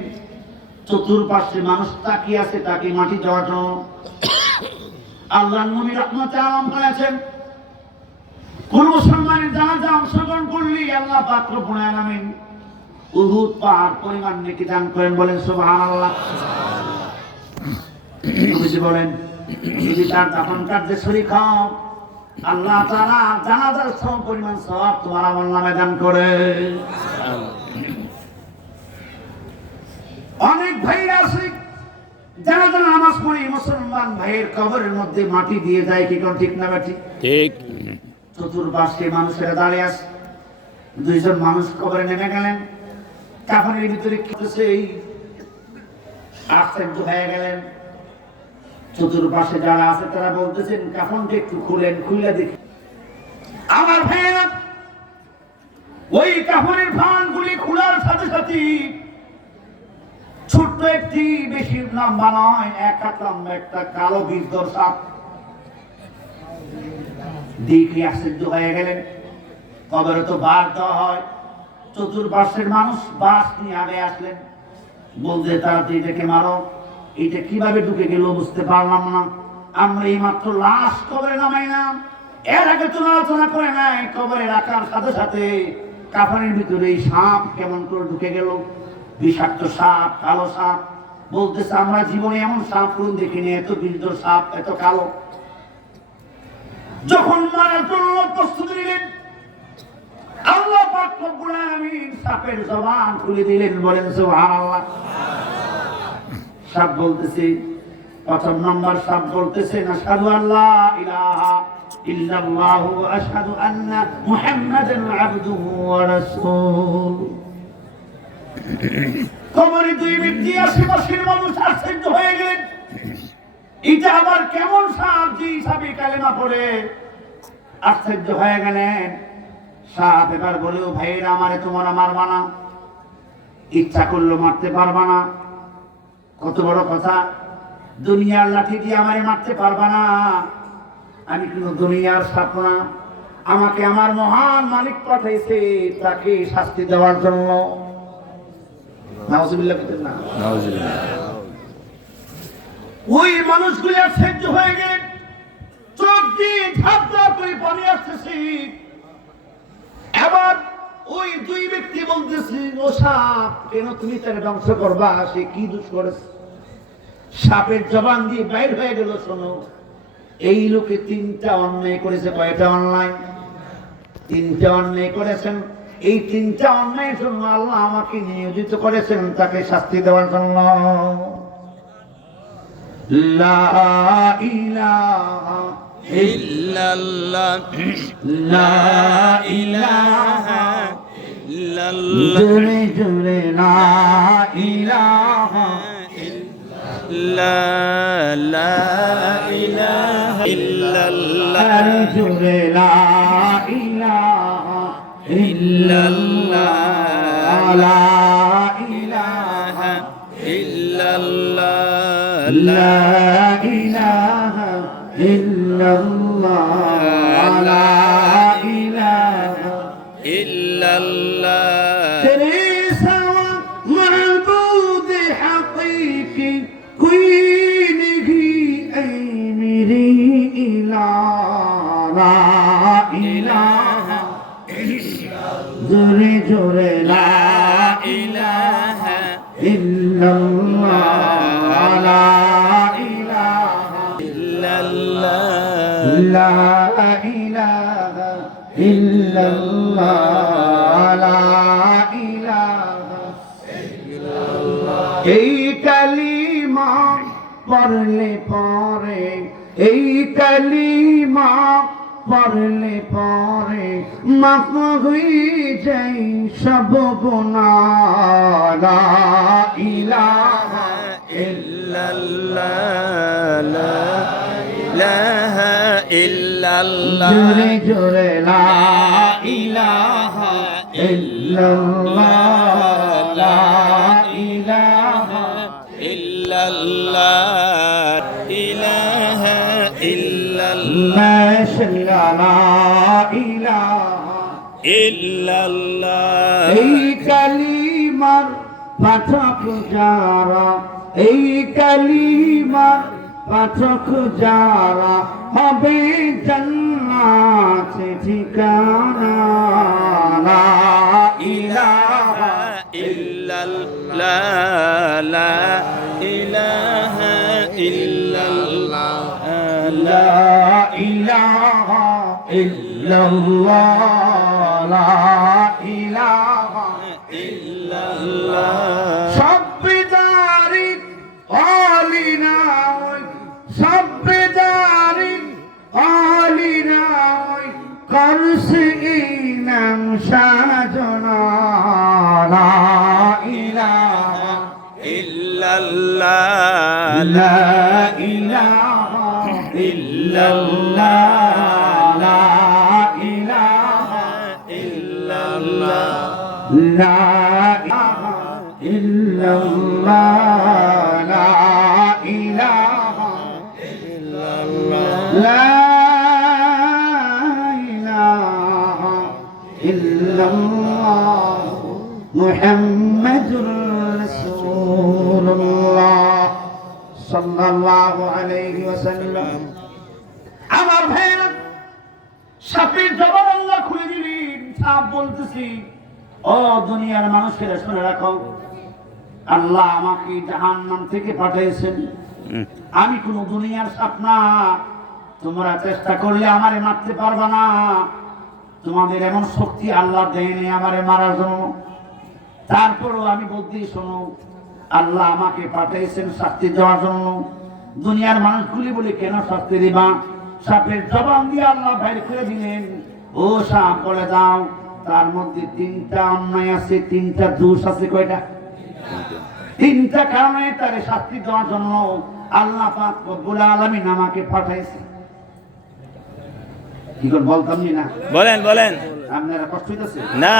চতুর্পাশে মানুষ তাকিয়ে আছে তাকে মাটি দেওয়ার জন্য। আল্লাহর নবী রাহমাতুল আলামিন বলেছেন, কোন মুসলমানের জানাজা অংশগ্রহণ করলে আল্লাহ পাক রব্বুল আলামিন উহুদ পাহাড় পরিমাণ নেকি দান করেন। বলেন সুবহানাল্লাহ। নবীজি বলেন, যদি তার দাফন কার্যে শরীক হও, আল্লাহ তাআলা জানাজার সম পরিমাণ সওয়াব তোমার আমলনামে দান করে। অনেক ভাইরা আছে জানাজা নামাজ পড়ে মুসলমান ভাইয়ের কবরের মধ্যে মাটি দিয়ে যায়। কি কোন ঠিক না ঠিক? ঠিক। চতুর্পাশে মানুষেরা দাঁড়িয়ে আছে। 2জন মানুষ কবরে নেমে গেলেন, কাফনের ভিতরে কি হচ্ছে এই আশ্চর্য হয়ে গেলেন। চতুর্পাশে যারা আছে তারা বলতেছেন, কাফনটা একটু খুলেন, খুলে দেখি। আমার ভাইয়েরা ওই কাফনের ফানগুলি খোলার সাথে সাথে ছোট্ট একটি, বেশি লম্বা নয়, 1 হাত লম্বা একটা কালো বিদ্যর সাপ দেখে আশ্চর্য হয়ে গেলেন। কবরে তো বাস দেওয়া হয়। চতুর্পাশের মানুষ বাস নিয়ে আগে আসলেন, বলতে তাড়াতাড়ি এটাকে মারো। এটা কিভাবে ঢুকে গেল বুঝতে পারলাম না। আমরা এই মাত্র লাশ কবরে নামাইলাম, এর আগে তো আলোচনা করে নাই। কবরে রাখার সাথে সাথে কাফনের ভিতরে এই সাপ কেমন করে ঢুকে গেল? বিষাক্ত সাপ, কালো সাপ। বলতেছে আমরা জীবনে এমন সাপ কোন দেখিনি, এত বিদ্ধ সাপ, এত কালো। যখন মারার জন্য প্রস্তুতি নিলেন, আল্লাহ পাক রব্বুল আলামিন সাপের জবান খুলে দিলেন। বলেন সুবহানাল্লাহ। সাপ বলতেছে, 1ম নম্বর সাপ বলতেছে, আশহাদু আল্লা ইলাহা ইল্লাল্লাহু ওয়া আশহাদু আন্না মুহাম্মাদান আবদুহু ওয়া রাসূলুহু। কবরে 2 ব্যক্তি আশেপাশের মানুষ আশ্চর্য হয়ে গেলেন, এটা আবার কেমন সাপ যে সাপে কালেমা পড়ে? আশ্চর্য হয়ে গেলেন। সাপ এবার বলেও, ভাইয়েরা আমারে তোমরা মারবা না, ইচ্ছা করলো মারতে পারবা না। কত বড় কথা! দুনিয়ার লাঠি দিয়ে আমারে মারতে পারবা না, আমি কিন্তু দুনিয়ার সাপ না। আমাকে আমার মহান মালিক পাঠাইছে তাকে শাস্তি দেওয়ার জন্য। নাউজুবিল্লাহ বলেন না। নাউজুবিল্লাহ। ওই মানুষগুলি আর সহ্য হয়ে গেল, চোখ দিয়ে ঝাপটা করে পানি আসতেছে। এবার ওই দুই ব্যক্তি বলতেছে, ও সাপ, কেন তুমি তাকে ধ্বংস করবা? সে কি দোষ করেছে? সাপের জবান দিয়ে বাইর হয়ে গেল, শোনো, এই লোকে তিনটা অন্যায় করেছে। কয়টা অন্যায়? তিনটা অন্যায় করেছেন। এই তিনটা অন্যায়ের জন্য আল্লাহ আমাকে নিয়োজিত করেছেন তাকে শাস্তি দেওয়ার জন্য। লা ইলাহা ইল্লাল্লাহ লা ইলাহা ইল্লাল্লাহ জোরে জোরে লা ইলাহা লা ইলাহা ইল্লাল্লাহ আর জোরে লা ইলাহা ইল্লাল্লাহ লা ইলাহা ইল্লাল্লাহ লা ইলাহা ইল্লাল্লাহ লা ইলাহা ইল্লাল্লাহ तेरे सिवा महबूब हकीकी कोई नहीं ऐ मेरी इलाहा ला इलाहा जोरे जोरे ला ইলাহা इल्लल्लाह ला इलाहा ইল্লাল্লাহ লা ইলাহা ইল্লাল্লাহ লা ইলাহা এই কালিমা পড়লে পরে, এই কালিমা পড়লে পরে মাফ হয়ে যায় সব গুনাহ। লা ইলাহা ইল্লাল্লাহ লা ইলাহা ইল্লাল্লাহ জোরে জোরে লা ইলাহা ইল্লাল্লাহ লা ইলাহা ইল্লাল্লাহ ইলাহা ইল্লাল্লাহ মাশাআল্লাহ লা ইলাহা ইল্লাল্লাহ এই কালিমার পাঠক যারা, এই কালিমার পাঠক যারা হবে জান্নাতে ঠিকানা। লা ইলাহা ইল্লাল্লাহ লা ইলাহা ইল্লাল্লাহ লা ইলাহা ইল্লাল্লাহ লা ইলাহা ইল্লাল্লাহ সব্বিদারি আলিনা সব্বিদারি আলিনা করছে ইনাম সাজনা। লা ইলাহা ইল্লাল্লাহ লা ইলাহা ইল্লাল্লাহ লা ইলাহা ইল্লাল্লাহ লা ইলাহা ইল্লাল্লাহ লা ইলাহা লা ইলাহা ইল্লাল্লাহ মুহাম্মাদুর রাসূলুল্লাহ সাল্লাল্লাহু আলাইহি ওয়াসাল্লাম। আমার ভাইরা, সাপের জবান আল্লাহ খুলে দিলেন। সাপ বলতেছি, ও দুনিয়ার মানুষেরা শুনে রাখো, আল্লাহ আমাকে জাহান্নাম থেকে পাঠিয়েছেন। আমি কোন দুনিয়ার সাপ না, তোমরা চেষ্টা করলে আমারে মারতে পারবা না। তোমাদের এমন শক্তি আল্লাহ দেয়নি আমারে মারার জন্য। তারপরও আমি বলতে, শোনো, আল্লাহ আমাকে পাঠিয়েছেন শাস্তি দেওয়ার জন্য। দুনিয়ার মানুষগুলি বলে, কেন শাস্তি দিবা? সাপের জবান দিয়ে আল্লাহ বাইর করে দিলেন, ও সাপ বলে দাও, তার মধ্যে তিনটা অন্যায় আছে, তিনটা দোষ আছে। কয়টা? তিনটা কারণে তার শাস্তি দেওয়ার জন্য আল্লাহ পাক রব্বুল আলামিন আমাকে পাঠাইছে। কি করে বলতাম না? বলেন বলেন আপনারা কষ্ট হইতেছে না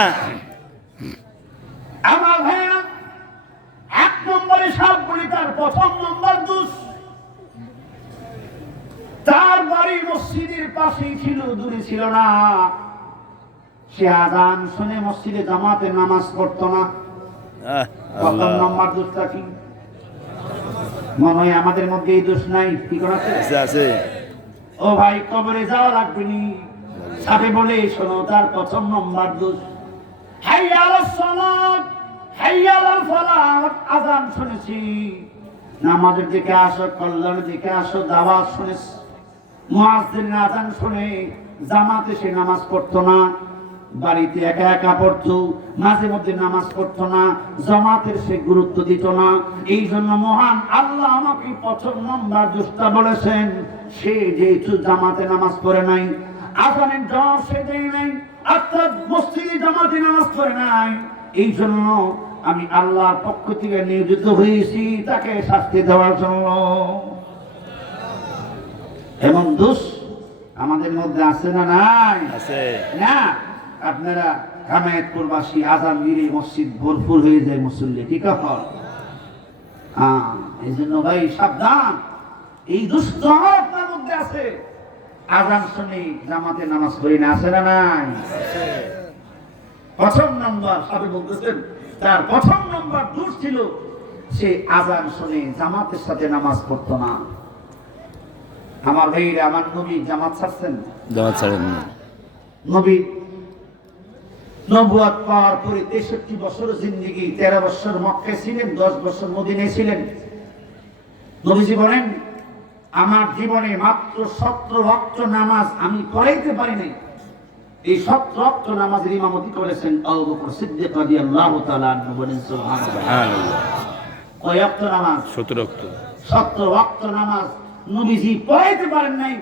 আমার ভাইরা? এক নম্বরে সাপগুলি, তার প্রথম নম্বর দোষ, তার বাড়ি ওই মসজিদের পাশেই ছিল, দূরে ছিল না। সে আজান শুনে মসজিদে জামাতে নামাজ পড়তো না। প্রথম নম্বর দোষটা কি? মনে হয় আমাদের মধ্যে এই দোষ নাই, কি করে আছে? ও ভাই, কবরে যাওয়া লাগবে নি, সাথে বলে শোনো, তার প্রথম নম্বর দোষ হাইয়া আলাস সালাত, হাইয়া আলাল ফালাহ। আজান শুনেছি, নামাজের দিকে আসো, কল্যাণের দিকে আসো, দাওয়াত শুনেছি। মুয়াজ্জিন আজান শুনে জামাতে সে নামাজ পড়তো না, বাড়িতে একা একা পড়তো, মাঝে মধ্যে নামাজ পড়তো না, জামাতের সে গুরুত্ব দিত না। এই জন্য মহান আল্লাহ আমাকে প্রথম নম্বর দোষটা বলেছেন, সে যেহেতু জামাতে নামাজ পড়ে নাই, আজানের জবাব সে দেয় নাই, অর্থাৎ মসজিদে জামাতে নামাজ পড়ে নাই। এই জন্য আমি আল্লাহর পক্ষ থেকে নিয়োজিত হয়েছি তাকে শাস্তি দেওয়ার জন্য। এমন দোষ আমাদের মধ্যে আছে না নাই? আছে না। আপনারা কামায়াতপুরবাসী আজান দিলে মসজিদ ভরপুর হয়ে যায় মুসল্লি, ঠিক আছে? এই জন্য ভাই সাবধান, এই দুষ্ট আপনার মধ্যে আছে। আজান শুনে জামাতে নামাজ পড়ি না, আছে না নাই? প্রথম নম্বর সাথে বলতেছেন, তার প্রথম নম্বর দোষ ছিল সে আজান শুনে জামাতের সাথে নামাজ পড়তো না। আমার ভাইরা, আমার নবী জামাত ছাড়ছেন? জামাত ছাড়েন না। নবী নবুয়ত পাওয়ার পরে 63 বছর জিন্দেগি, 13 বছর মক্কায় ছিলেন, 10 বছর মদিনায় ছিলেন। নবীজি বলেন, আমার জীবনে মাত্র 17 ওয়াক্ত নামাজ আমি পড়াইতে পারি নাই। এই 17 ওয়াক্ত নামাজের ইমামতি করেছেন আবু বকর সিদ্দিক রাদিয়াল্লাহু তাআলা আনহু। বলেন সুবহানাল্লাহ। সুবহানাল্লাহ। কয় ওয়াক্ত নামাজ? 17 ওয়াক্ত। 17 ওয়াক্ত নামাজ নবীজি পড়াইতে পারেন নাই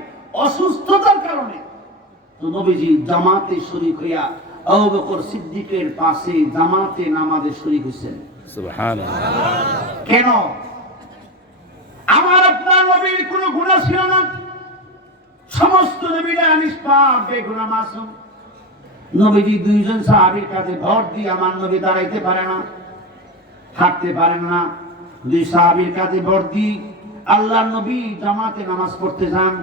অসুস্থতার কারণে। তো নবীজি জামাতে শরীক হইয়া আবু বকর সিদ্দিকের পাশে জামাতে নামাজে শরীক হইছেন। সুবহানাল্লাহ। কেন? আমার আপনার নবীর কোনো গুনাহ ছিল না, সমস্ত নবীরা নিষ্পাপ বেগুনাহ মাসুম। নবীজি দুইজন সাহাবীর কাছে ভর দিয়ে আমার নবী দাঁড়াইতে পারে না, হাঁটতে পারেন না। দুই সাহাবীর কাছে ভর দিয়ে আল্লাহর নবী জামাতে নামাজ পড়তে যান।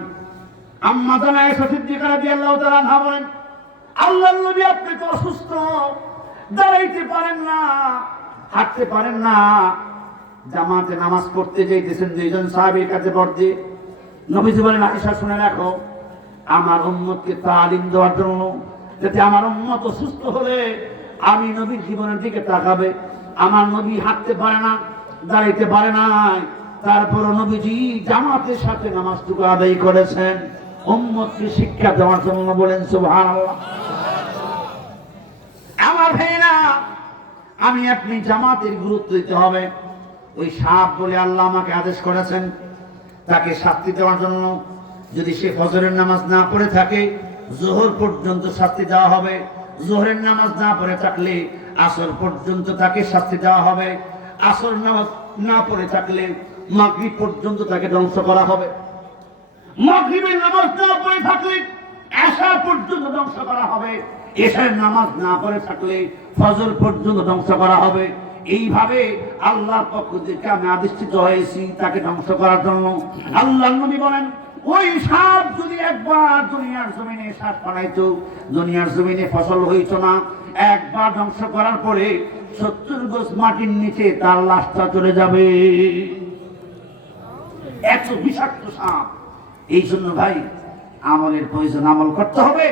আম্মা জান আয়েশা সিদ্দিকা রাদিয়াল্লাহু তাআলা আনহা বলেন, আল্লাহর নবী আপনি তো অসুস্থ, দাঁড়াইতে পারেন না, হাঁটতে পারেন না, জামাতে নামাজ পড়তে যাইতেছেন দুইজন সাহাবীর কাছে ভর দিয়ে। নবীজি বলেন, আয়েশা শুনে রাখো, আমার উম্মতকে তালিম দেওয়ার জন্য, যাতে আমার উম্মত অসুস্থ হলে আমি নবীর জীবনের দিকে তাকাবে। আমার নবী হাঁটতে পারে না, দাঁড়াইতে পারে না, তারপর নবীজি জামাতের সাথে নামাজটুকু আদায় করেছেন উম্মতকে শিক্ষা দেওয়ার জন্য। বলেন সুবহানাল্লাহ। আমার ভাইরা, আমি আপনি জামাতের গুরুত্ব দিতে হবে। ওই সাপ বলে আল্লাহ আমাকে আদেশ করেছেন, তাকে শাস্তি দেওয়ার জন্য। যদি সে ফজরের নামাজ না পড়ে থাকে, জোহর পর্যন্ত শাস্তি দেওয়া হবে। জোহরের নামাজ না পড়ে থাকলে আসর পর্যন্ত তাকে শাস্তি দেওয়া হবে। আসর নামাজ না পড়ে থাকলে মাগরিব পর্যন্ত তাকে ধ্বংস করা হবে। মাগরিবের নামাজ না পড়ে থাকলে এশা পর্যন্ত ধ্বংস করা হবে। এশার নামাজ না পড়ে থাকলে ফজর পর্যন্ত ধ্বংস করা হবে। এইভাবে আল্লাহর পক্ষ থেকে আমি আদিষ্ঠিত হয়েছি তাকে ধ্বংস করার জন্য। আল্লাহর নবী বলেন, ওই সাপ যদি একবার দুনিয়ার জমিনে সাপ বানাইতো, দুনিয়ার জমিনে ফসল হইতো না। একবার ধ্বংস করার পরে 70 গজ মাটির নিচে তার লাশটা চলে যাবে। এত বিষাক্ত সাপ। এই জন্য ভাই আমলের প্রয়োজন, আমল করতে হবে।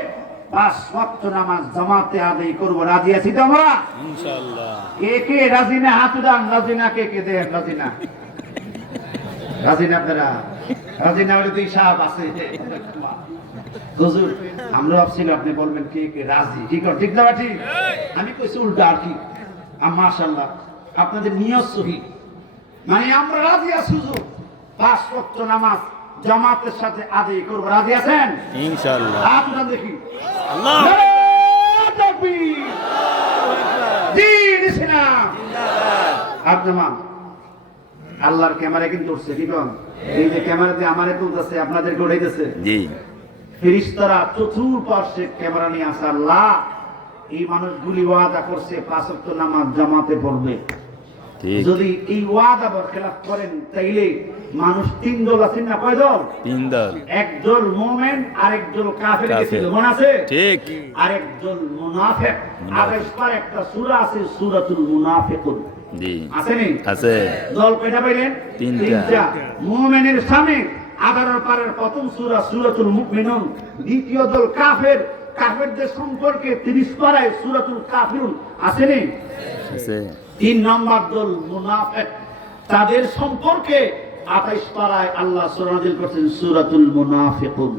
5 ওয়াক্ত নামাজ জামাতে আদায় করবো। রাজি আছি তো আমরা? ইনশাআল্লাহ। কে কে রাজি না? হাত উঠান। রাজি না? কে কে দেন রাজি না? রাজি না আপনারা? রাজি না হলে তুই সাহেব আছে হুজুর, আমরা ভাবছিলাম আপনি বলবেন কে কে রাজি। ঠিক ঠিক না? ঠিক। আমি কইছি উল্টা আর কি। মাশাআল্লাহ, আপনাদের নিয়ত সহি। মানে আমরা রাজি আছি হুজুর, 5 ওয়াক্ত নামাজ জামাতের সাথে আদায় করব। রাজি আছেন? ইনশাআল্লাহ। হাত উঠান দেখি। আল্লাহ তাকবীর, দিন ইসলাম জিন্দাবাদ। আল্লাহর ক্যামেরা কিন্তু উঠছে, ঠিক আছে? এই যে ক্যামেরাতে আমারে তুলতেছে, আপনাদেরকে উঠাইতেছে। জি। ফেরেশতারা চতুর্পাশে ক্যামেরা নিয়ে আসে। আল্লাহ, এই মানুষগুলি ওয়াদা করছে 5 ওয়াক্ত নামাজ জামাতে পড়বে, ঠিক। যদি এই ওয়াদা বরখেলাপ করেন তাইলে মানুষ তিন দল আছেন না, কয় দল? 3 দল। একদল মুমিন আর একদল কাফের কাফের। গেছিল, মনে আছে? ঠিক। আর একদল মুনাফিক। মুনাফিক। আর এসবার একটা সূরা আছে, সূরাতুল মুনাফিকুন, জি। আছে নি? আছে। দল কয়টা পাইলেন? তিনটা। মুমিনের সামনে 11 পারার প্রথম সূরা সূরাতুল মুমিনুন। দ্বিতীয় দল কাফের, কাফেরদের সম্পর্কে 30 পারায় সূরাতুল কাফিরুন, আছে নি? আছে। 3 নম্বর দল মুনাফিক, তাদের সম্পর্কে 28 পারায় আল্লাহ সূরা নাযিল করেছেন সূরাতুল মুনাফিকুন,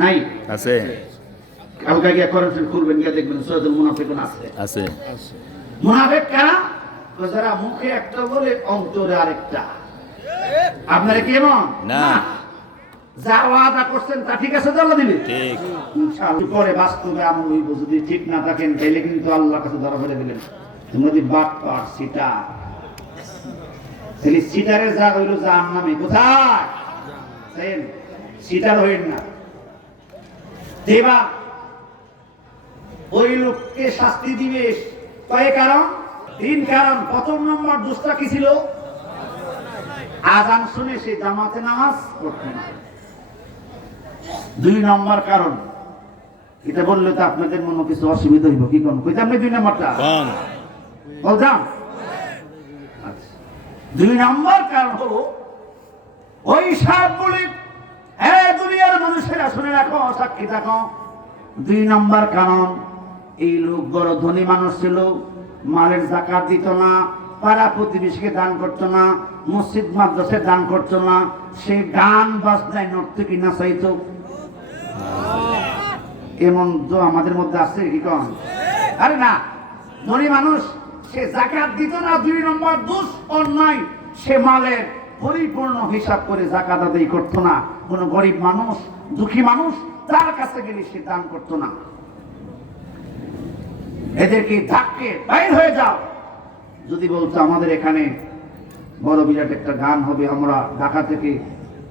নাই? আছে। কালকে গিয়ে কোরআন শরীফ খুলবেন, গিয়ে দেখবেন সূরাতুল মুনাফিকুন আছে। আছে। মুনাফিক কারা? যারা মুখে একটা বলে অন্তরে আরেকটা। আপনারা কেমন? না। যা ওয়াদা করছেন তা ঠিক আছে তো আল্লাহ দিবে? ঠিক। ইনশাআল্লাহ পরে বাস্তবে আমল হইব। যদি ঠিক না থাকেন তাইলে কিন্তু আল্লাহর কাছে ধরা ফেলে দিবেন। তোমরা যদি বাটপার সিটা, তাহলে সিটারের যা হইল জাহান্নামে। কোথায়? সেন সিটার হইল না দেবা, ওই লোককে শাস্তি দিবে কয় কারণ? 3 কারণ। প্রথম নম্বর দোষটা কি ছিল? আযান শুনে সে জামাতে নামাজ পড়তো না। 2 নম্বর কারণ, এটা বললে তো আপনাদের মনে কিছু অসুবিধা হইব, কি কোন কইতাম না? 2 নম্বরটা কোন? বলতাম। আচ্ছা, 2 নম্বর কারণ হলো ওই সাপ বলে, হ্যাঁ দুনিয়ার মানুষেরা শুনে রাখো, সাক্ষী থাকো। 2 নম্বর কারণ, এই লোক বড় ধনী মানুষ ছিল, মালের যাকাত দিত না, পাড়া প্রতিবেশীকে দান করতো না, মসজিদ মাদ্রাসায় দান করতো না, সে গান বাজনায় নর্তকী নাচাইতো। এমন তো আমাদের মধ্যে আছে, কি কন? আরে না, ধনী মানুষ, সে যাকাত দিত না। 2 নম্বর দোষ অন্যায়, সে মালের পরিপূর্ণ হিসাব করে যাকাত আদায় করতো না। কোন গরিব মানুষ, দুঃখী মানুষ তার কাছে গেলে সে দান করতো না। এদেরকে ধাক্কে বাইর হয়ে যাও। যদি বলতো আমাদের এখানে বড় বিরাট একটা গান হবে, আমরা ঢাকা থেকে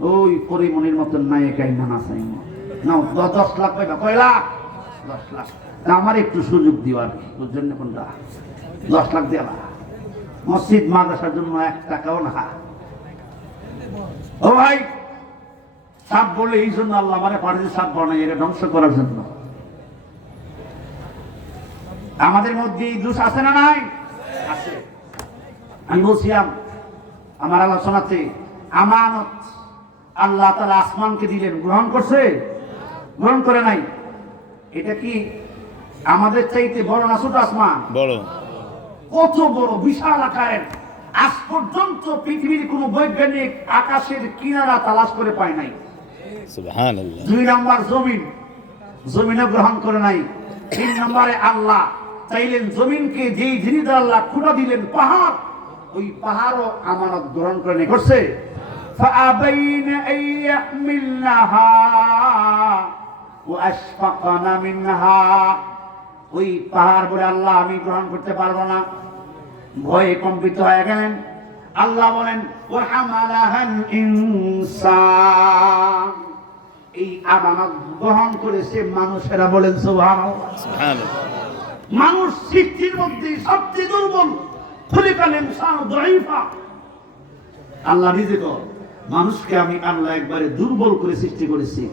ওই পরিমণির মতন নায়িকাই নানা চাই না, 10 লাখ পাইবা। কয় লাখ? 10 লাখ। তা আমার একটু সুযোগ দিও আর কি, ওর জন্য কোনটা 10 লাখ দেওয়া। মসজিদ মাদ্রাসার জন্য 1 টাকাও না। ও ভাই, সাপ বলে এই জন্য আল্লাহ মানে পাড়ে সাপ বানাই, এটা ধ্বংস করার জন্য। আমাদের মধ্যে এই দোষ আছে না নাই? আছে। আমি বলছিলাম আমার আলোচনাতে, আমানত আল্লাহ তাআলা আসমানকে দিলেন, গ্রহণ করছে? গ্রহণ করে নাই। এটা কি আমাদের চাইতে বড় না ছোট আসমান? বড়। কত বড়, বিশাল আকারের। আজ পর্যন্ত পৃথিবীর কোন বৈজ্ঞানিক আকাশের কিনারা তালাশ করে পায় নাই। সুবহানাল্লাহ। 2 নম্বর জমিন, জমিনও গ্রহণ করে নাই। 3 নম্বরে আল্লাহ চাইলেন জমিনকে, যেই জিনিস আল্লাহ খুঁটা দিলেন পাহাড়, ওই পাহাড়ও আমানত গ্রহণ করে নেই। করছে? ফাআবাইনা আইয়াহমিলনাহা ওয়া আশফাকনা মিনহা। ওই পাহাড় বলে আল্লাহ আমি গ্রহণ করতে পারবো না, ভয়ে কম্পিত হয়ে গেলেন। আল্লাহ বলেন ওয়া হামালাহাল ইনসান, এই আমানত গ্রহণ করেছে মানুষেরা। বলেন সুবহানাল্লাহ। সুবহানাল্লাহ। মানুষ সৃষ্টির মধ্যে সবচেয়ে দুর্বল। খুলিকাল ইনসানু দাঈফা। আল্লাহ নিজে কর, মানুষকে আমি আল্লাহ একবারে দুর্বল করে সৃষ্টি করেছি।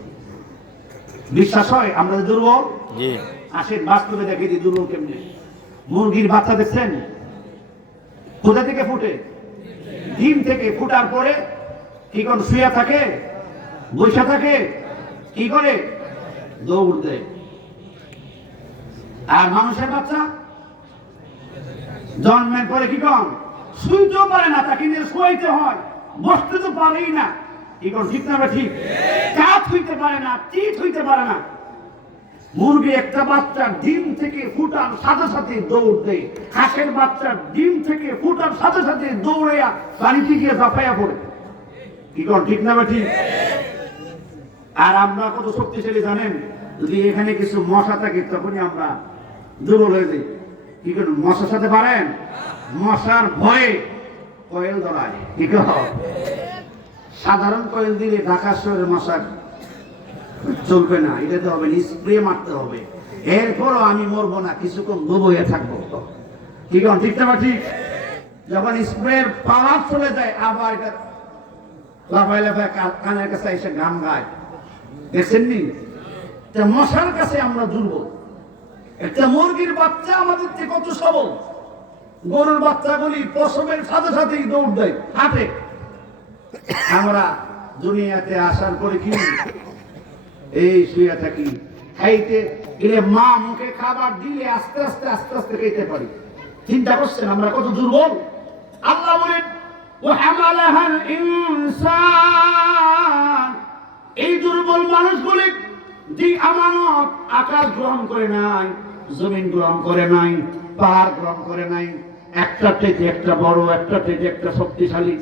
বিশ্বাস হয় আমরা দুর্বল? জি। আসেন বাস্তবে দেখে দিই দুর্বল কেমনে। মুরগির বাচ্চা দেখছেন কোথা থেকে ফুটে? ডিম থেকে। ফুটার পরে কি করে? শুয়ে থাকে, বসে থাকে, কি করে? দৌড় দেয়। আর মানুষের বাচ্চা জন্মের পরে কি কম? শুইতেও পারে না, তাকে নিয়ে শুয়াইতে হয়, বসতে তো পারেই না। কি কর? ঠিক না? ঠিক। কাঠ হইতে পারে না, চিট হইতে পারে না। মুরগি একটা বাচ্চা ডিম থেকে ফুটার সাথে সাথে দৌড় দেয়। হাঁসের বাচ্চা ডিম থেকে ফুটার সাথে সাথে দৌড়াইয়া পানিতে গিয়ে জাফাইয়া পড়ে। কি কর? ঠিক না? ঠিক। আর আমরা কত শক্তিশালী জানেন? যদি এখানে কিছু মশা থাকে তখনই আমরা দুর্বল হয়ে যাই। কি করেন? মশার সাথে পারেন? মশার ভয়ে কয়েল ধরায়। কি কর? সাধারণ কয়েল দিলে ঢাকা শহরের মশা চলবে না, এটাতে হবে স্প্রে মারতে হবে। এরপরও আমি মরবো না, কিছুক্ষণ ডুবো হয়ে থাকবো। ঠিক আছে? ঠিক না? ঠিক। যখন স্প্রের পাওয়ার চলে যায় আবার এটা লাফায় লাফায় কানের কাছে এসে গান গায়। দেখছেন নি? মশার কাছে আমরা দুর্বল। একটা মুরগির বাচ্চা আমাদের চেয়ে কত সবল। গরুর বাচ্চাগুলি প্রসবের সাথে সাথেই দৌড় দেয়, হাঁটে। আমরা দুনিয়াতে আসার পরে কি এই শুয়ে থাকি, খাইতে গেলে মা মুখে খাবার দিলে আস্তে আস্তে আস্তে আস্তে খাইতে পারি। চিন্তা করছেন আমরা কত দুর্বল? আল্লাহ বলেন ওয়াহামালাহাল ইনসান, এই দুর্বল মানুষগুলি যে আমানত আকাশ গ্রহণ করে নাই, জমিন গ্রহণ করে নাই, পাহাড় গ্রহণ করে নাই, একটা থেকে একটা বড়, একটা থেকে একটা শক্তিশালী,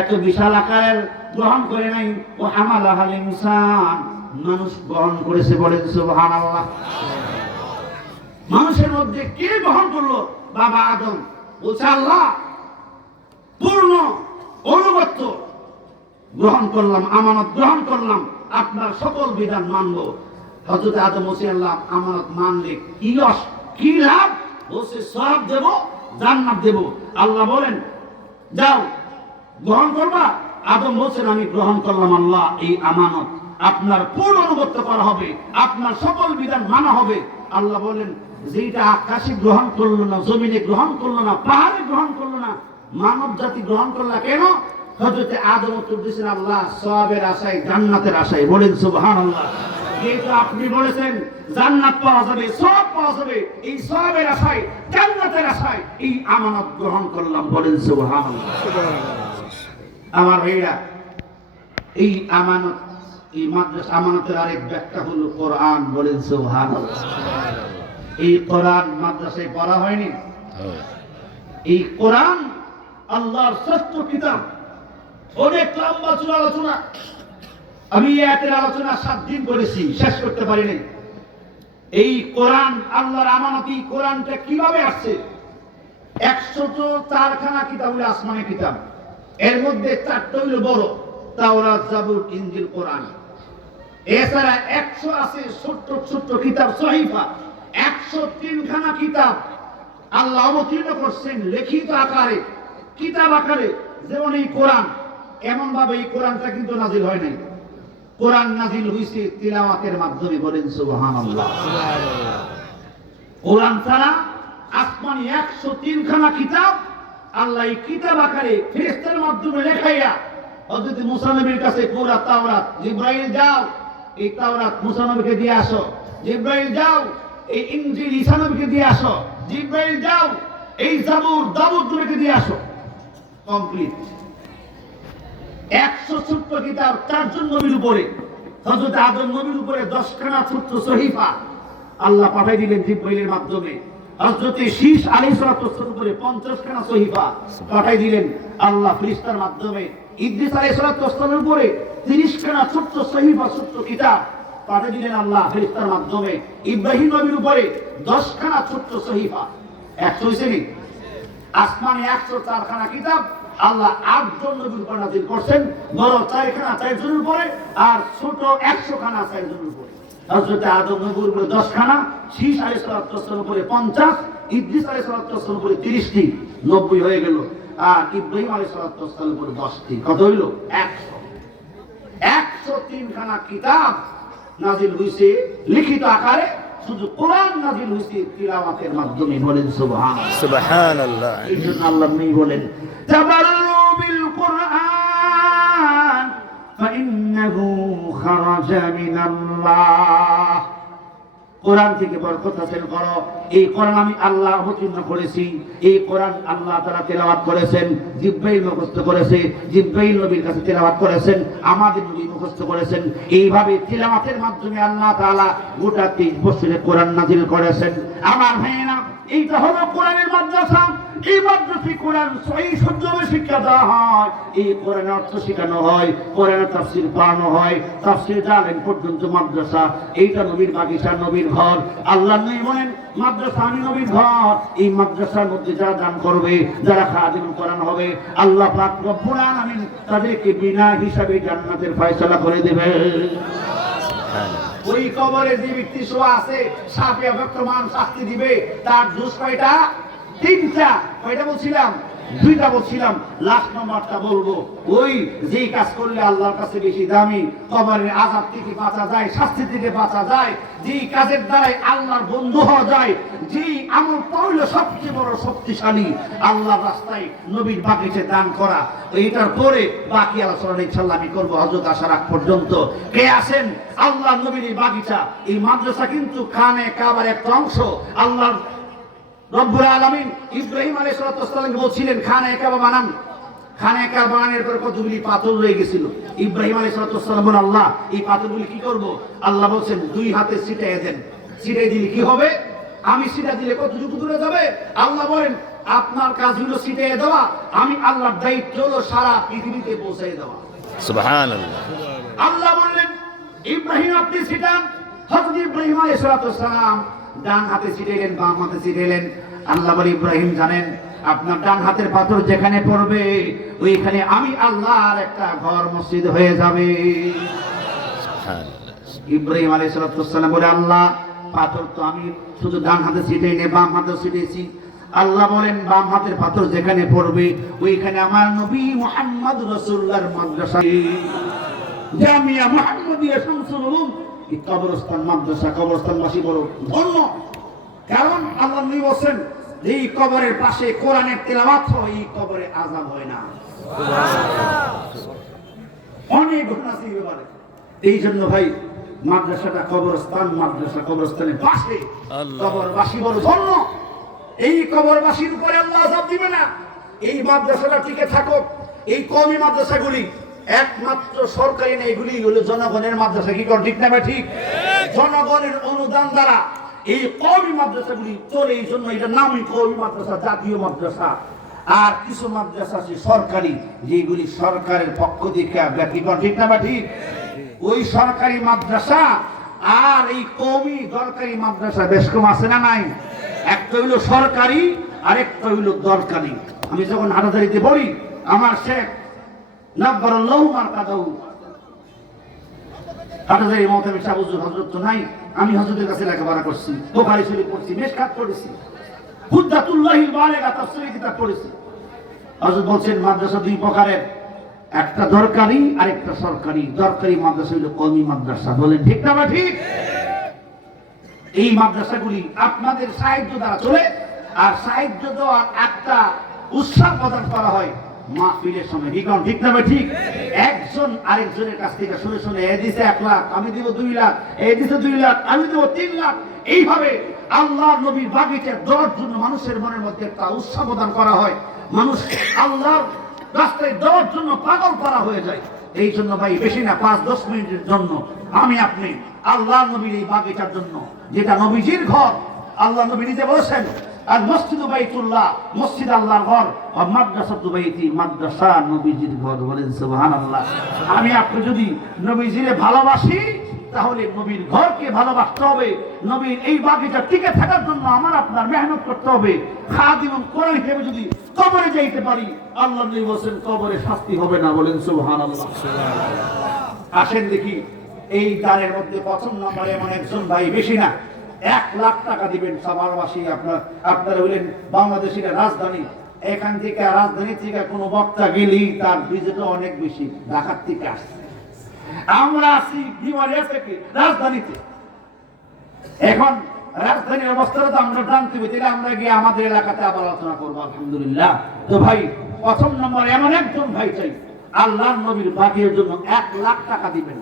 এত বিশাল আকারের গ্রহণ করে নাই। ওয়াহামালাহাল ইনসান, মানুষ গ্রহণ করেছে। বলেন সুবহানাল্লাহ। মানুষের মধ্যে কে গ্রহণ করলো? বাবা আদম। বলছে আল্লাহ পূর্ণ অনুগত্য গ্রহণ করলাম, আমানত গ্রহণ করলাম, আপনার সকল বিধান মানব। হযরত আদম বলছে আল্লাহ আমানত মানলে কি লাভ? বলছে সওয়াব দেব, জান্নাত দেব। আল্লাহ বলেন যাও গ্রহণ করবা। আদম বলছেন আমি গ্রহণ করলাম আল্লাহ এই আমানত, আপনার পূর্ণ অনুগত্য করা হবে, আপনার সকল বিধান মানা হবে। আল্লাহ বলেন যেটা আকাশে গ্রহণ করলো না, জমিনে গ্রহণ করলো না, পাহাড়ে গ্রহণ করলো না, মানব জাতি গ্রহণ করলা কেন? হযরত আদম উত্তর দিয়েছেন আল্লাহ সওয়াবের আশায়, জান্নাতের আশায়। বলেন সুবহানাল্লাহ। যেহেতু আপনি বলেছেন জান্নাত পাওয়া যাবে, সওয়াব পাওয়া যাবে, এই সওয়াবের আশায়, জান্নাতের আশায় এই আমানত গ্রহণ করলাম। বলেন সুবহানাল্লাহ। আমার ভাইরা, এই আমানত, এই মাদ্রাসা আমানতের আরেক ব্যাখ্যা হলো কোরআন। বলেন সুবহানাল্লাহ। এই কোরআন মাদ্রাসায় পড়া হয়নি? এই কোরআন আল্লাহর শ্রেষ্ঠ কিতাব। অনেক লম্বা চূড়া আলোচনা, আমি এর আলোচনা 7 দিন করেছি, শেষ করতে পারিনি। এই কোরআন আল্লাহর আমানত, এই কোরআনটা কিভাবে আসছে? 104খানা কিতাব হলো আসমানি কিতাব, এর মধ্যে 4টা হলো বড়, তাওরাত, জাবুর, ইনজিল, কোরআন। এছাড়া 100 আছে ছোট্ট ছোট্ট কিতাব, সহিফা। 103খানা কিতাব আল্লাহ অবতীর্ণ করছেন লিখিত আকারে, কিতাব আকারে। যেমন এই কোরআন, এমন ভাবে এই কোরআনটা কিন্তু নাজিল হয় নাই। কোরআন নাজিল হয়েছে তিলাওয়াতের মাধ্যমে। বলেন সুবহানাল্লাহ। কোরআন ছাড়া আসমানি 103খানা কিতাব আল্লাহ এই কিতাব আকারে ফেরেশতার মাধ্যমে লেখাইয়া হযরত মুসা নবীর কাছে পুরা তাওরাত, জিবরাইল যাও এই তাওরাত মুসা নবীকে দিয়ে আসো, জিবরাইল যাও এই ইনজিল ঈসা নবীকে দিয়ে আসো, জিবরাইল যাও এই জাবুর দাউদ নবীকে দিয়ে আসো। কমপ্লিট 100 কিতাব 4 জন নবীর উপরে। হযরত আদম নবীর উপরে 10খানা ছোট্ট সহিফা আল্লাহ পাঠিয়ে দিলেন জিবরাইলের মাধ্যমে। হযরত শীশ আলাইহিস সালাতু ওয়াস সালামের উপরে 50খানা সহিফা পাঠিয়ে দিলেন আল্লাহ ফেরেশতার মাধ্যমে। ইদ্রিস আলাইহিস সালাতু ওয়াস সালামের উপরে 30খানা ছোট্ট সহিফা, ছোট্ট কিতাব পাঠিয়ে দিলেন আল্লাহ ফেরেশতার মাধ্যমে। ইব্রাহিম নবীর উপরে 10খানা ছোট্ট সহিফা। 100 হইছে নি? আসমানে 104খানা কিতাব আল্লাহ 8 জন নবীর উপর নাযিল করছেন, বড় 4খানা 4 জনের উপরে, আর ছোট 100খানা 4 জনের উপরে। হযরত আদম নবীর উপরে 10খানা, শীশ আলাইহিস সালাতু ওয়াস সালামের উপরে 50, ইদ্রিস আলাইহিস সালাতু ওয়াস সালামের উপরে 30টি, 90 হয়ে গেল। আর ইব্রাহিম আলাইহিস সালাতু ওয়াস সালামের উপরে 10টি, কত হইল? 100। 103খানা কিতাব নাযিল হইছে লিখিত আকারে, শুধু কোরআন নাযিল হইছে তিলাওয়াতের মাধ্যমে। বলেন সুবহানাল্লাহ। সুবহানাল্লাহ। এই জন্য আল্লাহ নবী বলেন তাবাররু বিল কুরআন ফাইন্নাহু খারাজা মিনাল্লাহ। কোরআন থেকে বরকত হাসিল করো। এই কোরআন আমি আল্লাহ অবতীর্ণ করেছি, এই কোরআন আল্লাহ তাআলা তেলাওয়াত করেছেন, জিবরাইল মুখস্থ করেছে, জিবরাইল নবীর কাছে তেলাওয়াত করেছেন, আমাদের নবী মুখস্থ করেছেন। এইভাবে তেলাওয়াতের মাধ্যমে আল্লাহ তাআলা গোটা 23 বছরে কোরআন নাযিল করেছেন। আমার ভাইয়েরা, এইটা হলো কোরআনের মাদ্রাসা। এই মাদ্রাসায় কোরআন সহিহ শুদ্ধভাবে শিক্ষা দেওয়া হয়, এই কোরআনের অর্থ শেখানো হয়, কোরআনের তাফসীর পড়ানো হয়, তাফসীর জানেন পর্যন্ত মাদ্রাসা। এইটা নবীর বাগিচা, নবীর ঘর। আল্লাহ নবী বলেন মাদ্রাসা আমি নবীর ঘর। এই মাদ্রাসার মধ্যে যারা দান করবে, যারা খাদিমুল কোরআন হবে, আল্লাহ পাক রব্বুল আলামিন তাদেরকে বিনা হিসাবে জান্নাতের ফয়সালা করে দেবে। ওই কবরে যে ব্যক্তি শোয়া আছে, সাফিয়া বর্তমান শাস্তি দিবে, তার জুস কয়টা? 3টা। কয়টা বলছিলাম? দুইটা বলছিলাম, লাস্ট নম্বরটা বলবো, ওই যেই কাজ করলে আল্লাহর কাছে বেশি দামি, কবরের আযাব থেকে বাঁচা যায়, শাস্তি থেকে বাঁচা যায়, যেই কাজের দ্বারাই আল্লাহর বন্ধু হওয়া যায়, যেই আমলটা হইল সবচেয়ে বড় শক্তিশালী, আল্লাহর রাস্তায় নবীর বাগিচে দান করা। এইটার পরে বাকি আলোচনা ইনশাআল্লাহ আমি করবো হযরত আসার আগ পর্যন্ত। কে আছেন? আল্লাহ নবীর এই বাগিচা, এই মাদ্রাসা কিন্তু খানে কাবার একটা অংশ। আল্লাহ রব্বুল আলামিন ইব্রাহিম আলাইহিস সালাম বলছিলেন খানে কাবা বানান। খানে কাবা বানানোর পর কতগুলি পাথর রয়ে গেছিল। ইব্রাহিম আলাইহিস সালাম বলেন, আল্লাহ এই পাথরগুলি কি করব? আল্লাহ বলছেন, দুই হাতে ছিটাইয়ে দেন। ছিটাই দিলে কি হবে? আমি ছিটা দিলে কতটুকু দূরে যাবে? আল্লাহ বলেন, আপনার কাজ হলো ছিটাইয়ে দেওয়া, আমি আল্লাহর দায়িত্ব হলো সারা পৃথিবীতে পৌঁছে দেওয়া। সুবহানাল্লাহ। আল্লাহ বললেন, ইব্রাহিম আপনি ছিটান। হযরত ইব্রাহিম আলাইহিস সালাম ডান হাতে ছিটাইলেন, বাম হাতে ছিটাইলেন। আল্লাহ বলে, ইব্রাহিম জানেন আপনার ডান হাতের পাথর যেখানে পড়বে ওইখানে আমি আল্লাহর একটা ঘর মসজিদ হয়ে যাবে। সুবহানাল্লাহ। ইব্রাহিম আলাইহিস সালাম বলে, আল্লাহ পাথর তো আমি শুধু ডান হাতে ছিটাই নে, বাম হাতে ছিটাইছি। আল্লাহ বলেন, বাম হাতের পাথর যেখানে পড়বে ওইখানে আমার নবী মুহাম্মদ রাসূলুল্লাহর মাদ্রাসা, জামিয়া মুহাম্মাদিয়া শামসুল উলুম, এই কবরস্থান মাদ্রাসা কবরস্থানবাসী বড় ধন্য। কারণ আল্লাহ নবী বলেন, এই কবরের পাশে কোরআনের তেলাওয়াত হয়, এই কবরে আযাব হয় না। অনেক ঘটনা আছে এই ব্যাপারে। এই জন্য ভাই মাদ্রাসাটা কবরস্থান, মাদ্রাসা কবরস্থানের পাশে, কবরবাসী বড় ধন্য। এই কবরবাসীর উপরে আল্লাহ আযাব দিবে না। এই মাদ্রাসাটা টিকে থাকুক। এই কওমি মাদ্রাসাগুলি একমাত্র সরকারি না, এগুলি হলো জনগণের মাদ্রাসা। কি ঠিক না ভাই? ঠিক। জনগণের অনুদান দ্বারা এই কওমি মাদ্রাসাগুলি চলে। এই জন্য এটার নামই কওমি মাদ্রাসা, জাতীয় মাদ্রাসা। আর কিছু মাদ্রাসা আছে সরকারি, যেগুলি সরকারের পক্ষ থেকে ঠিক না ভাই? ঠিক। ওই সরকারি মাদ্রাসা আর এই কওমি দরকারি মাদ্রাসা বেশ কম আছে না নাই? একটা হইল সরকারি আর একটা হইল দরকারি। আমি যখন হাটাদারিতে বলি, আমার শেখ নাব্বারাল্লাহু মারকাদাহু হাটাদারি মহতামি সাহেব হুজুর, হযরত তো নাই, আমি হযরতের কাছে লেখাপড়া করছি, বুখারী শরীফ পড়ছি, মিশকাত পড়েছি, হুজ্জাতুল্লাহিল বালিগা তাফসীর কিতাব পড়েছি। হযরত বলছেন মাদ্রাসা দুই প্রকারের, একটা দরকারি আর একটা সরকারি। দরকারি মাদ্রাসা হইল কওমি মাদ্রাসা। বলেন ঠিক না বা ঠিক? এই মাদ্রাসাগুলি আপনাদের সাহায্য দ্বারা চলে। আর সাহায্য দেওয়ার একটা উৎসাহ প্রদান করা হয় মাহফিলের সময়। ঠিক না ভাই? ঠিক। একজন আরেকজনের কাছ থেকে শুনে শুনে এ দিছে 1 লাখ, আমি দিব 2 লাখ, এ দিছে 2 লাখ, আমি দিব 3 লাখ। এইভাবে আল্লাহর নবীর বাগিচা দেওয়ার জন্য মানুষের মনের মধ্যে একটা উৎসাহ প্রদান করা হয়। মানুষ আল্লাহর রাস্তায় দেওয়ার জন্য পাগল করা হয়ে যায়। এই জন্য ভাই বেশি না, 5-10 মিনিটের জন্য আমি আপনি আল্লাহর নবীর এই বাগিচার জন্য, যেটা নবীজির ঘর, আল্লাহ নবী নিজে বলেছেন, আর মসজিদু বাইতুল্লাহ, মসজিদ আল্লাহর ঘর, আর মাদ্রাসাতু বাইতি, মাদ্রাসা নবীজির ঘর। বলেন সুবহানাল্লাহ। আমি আপনি যদি নবীজিরে ভালোবাসি, তাহলে নবীর ঘরকে ভালোবাসতে হবে। নবীর এই বাগিচা টিকে থাকার জন্য আমার আপনার মেহনত করতে হবে। খাদিম কোরআন হিসেবে যদি কবরে যাইতে পারি, আল্লাহ নবী বলেন কবরে শাস্তি হবে না। বলেন সুবহানাল্লাহ। আসেন দেখি এই দানের মধ্যে প্রথম নম্বরে এমন একজন ভাই, বেশি না, 1 লাখ টাকা দিবেন। সবারবাসী আপনারা হইলেন বাংলাদেশের রাজধানী। এখান থেকে রাজধানী থেকে কোনো বক্তা গেলেই তার ভিজিটও অনেক বেশি। ঢাকার থেকে আসছে, আমরা আছি বিমারিয়া থেকে রাজধানীতে। এখন রাজধানীর অবস্থাটা তো আমরা জানতে হবে, তাহলে আমরা গিয়ে আমাদের এলাকাতে আবার আলোচনা করবো। আলহামদুলিল্লাহ। তো ভাই প্রথম নম্বরে এমন একজন ভাই চাই, আল্লাহর নবীর বাকির জন্য 1 লাখ টাকা দিবেন।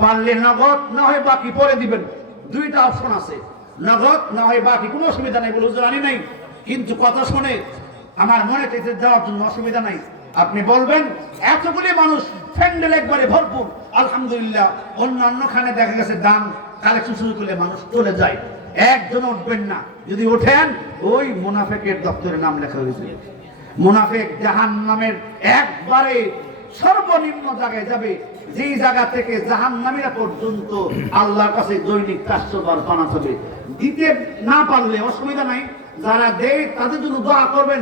পারলে নগদ, না হয় বাকি পরে দিবেন। দুইটা অপশন আছে, নগদ না হয় বাকি, কোনো অসুবিধা নাই। বলে হুজুর জানি নাই, কিন্তু কথা শুনে আমার মনে চাইতে দেওয়ার জন্য অসুবিধা নাই। আপনি বলবেন এতগুলি মানুষ, ফ্যান্ডেল একবারে ভরপুর, আলহামদুলিল্লাহ। অন্যান্য খানে দেখা গেছে দাম কালেকশন শুরু করলে মানুষ চলে যায়, একজন উঠবেন না। যদি ওঠেন, ওই মুনাফেকের দপ্তরে নাম লেখা হয়েছে। মুনাফেক জাহান্নামের একবারে সর্বনিম্ন জায়গায় যাবে, যেই জায়গা থেকে জাহান্নামীরা পর্যন্ত আল্লাহর কাছে দৈনিক 400 বার পানা হবে। দিতে না পারলে অসুবিধা নাই, যারা দেয় তাদের জন্য দোয়া করবেন।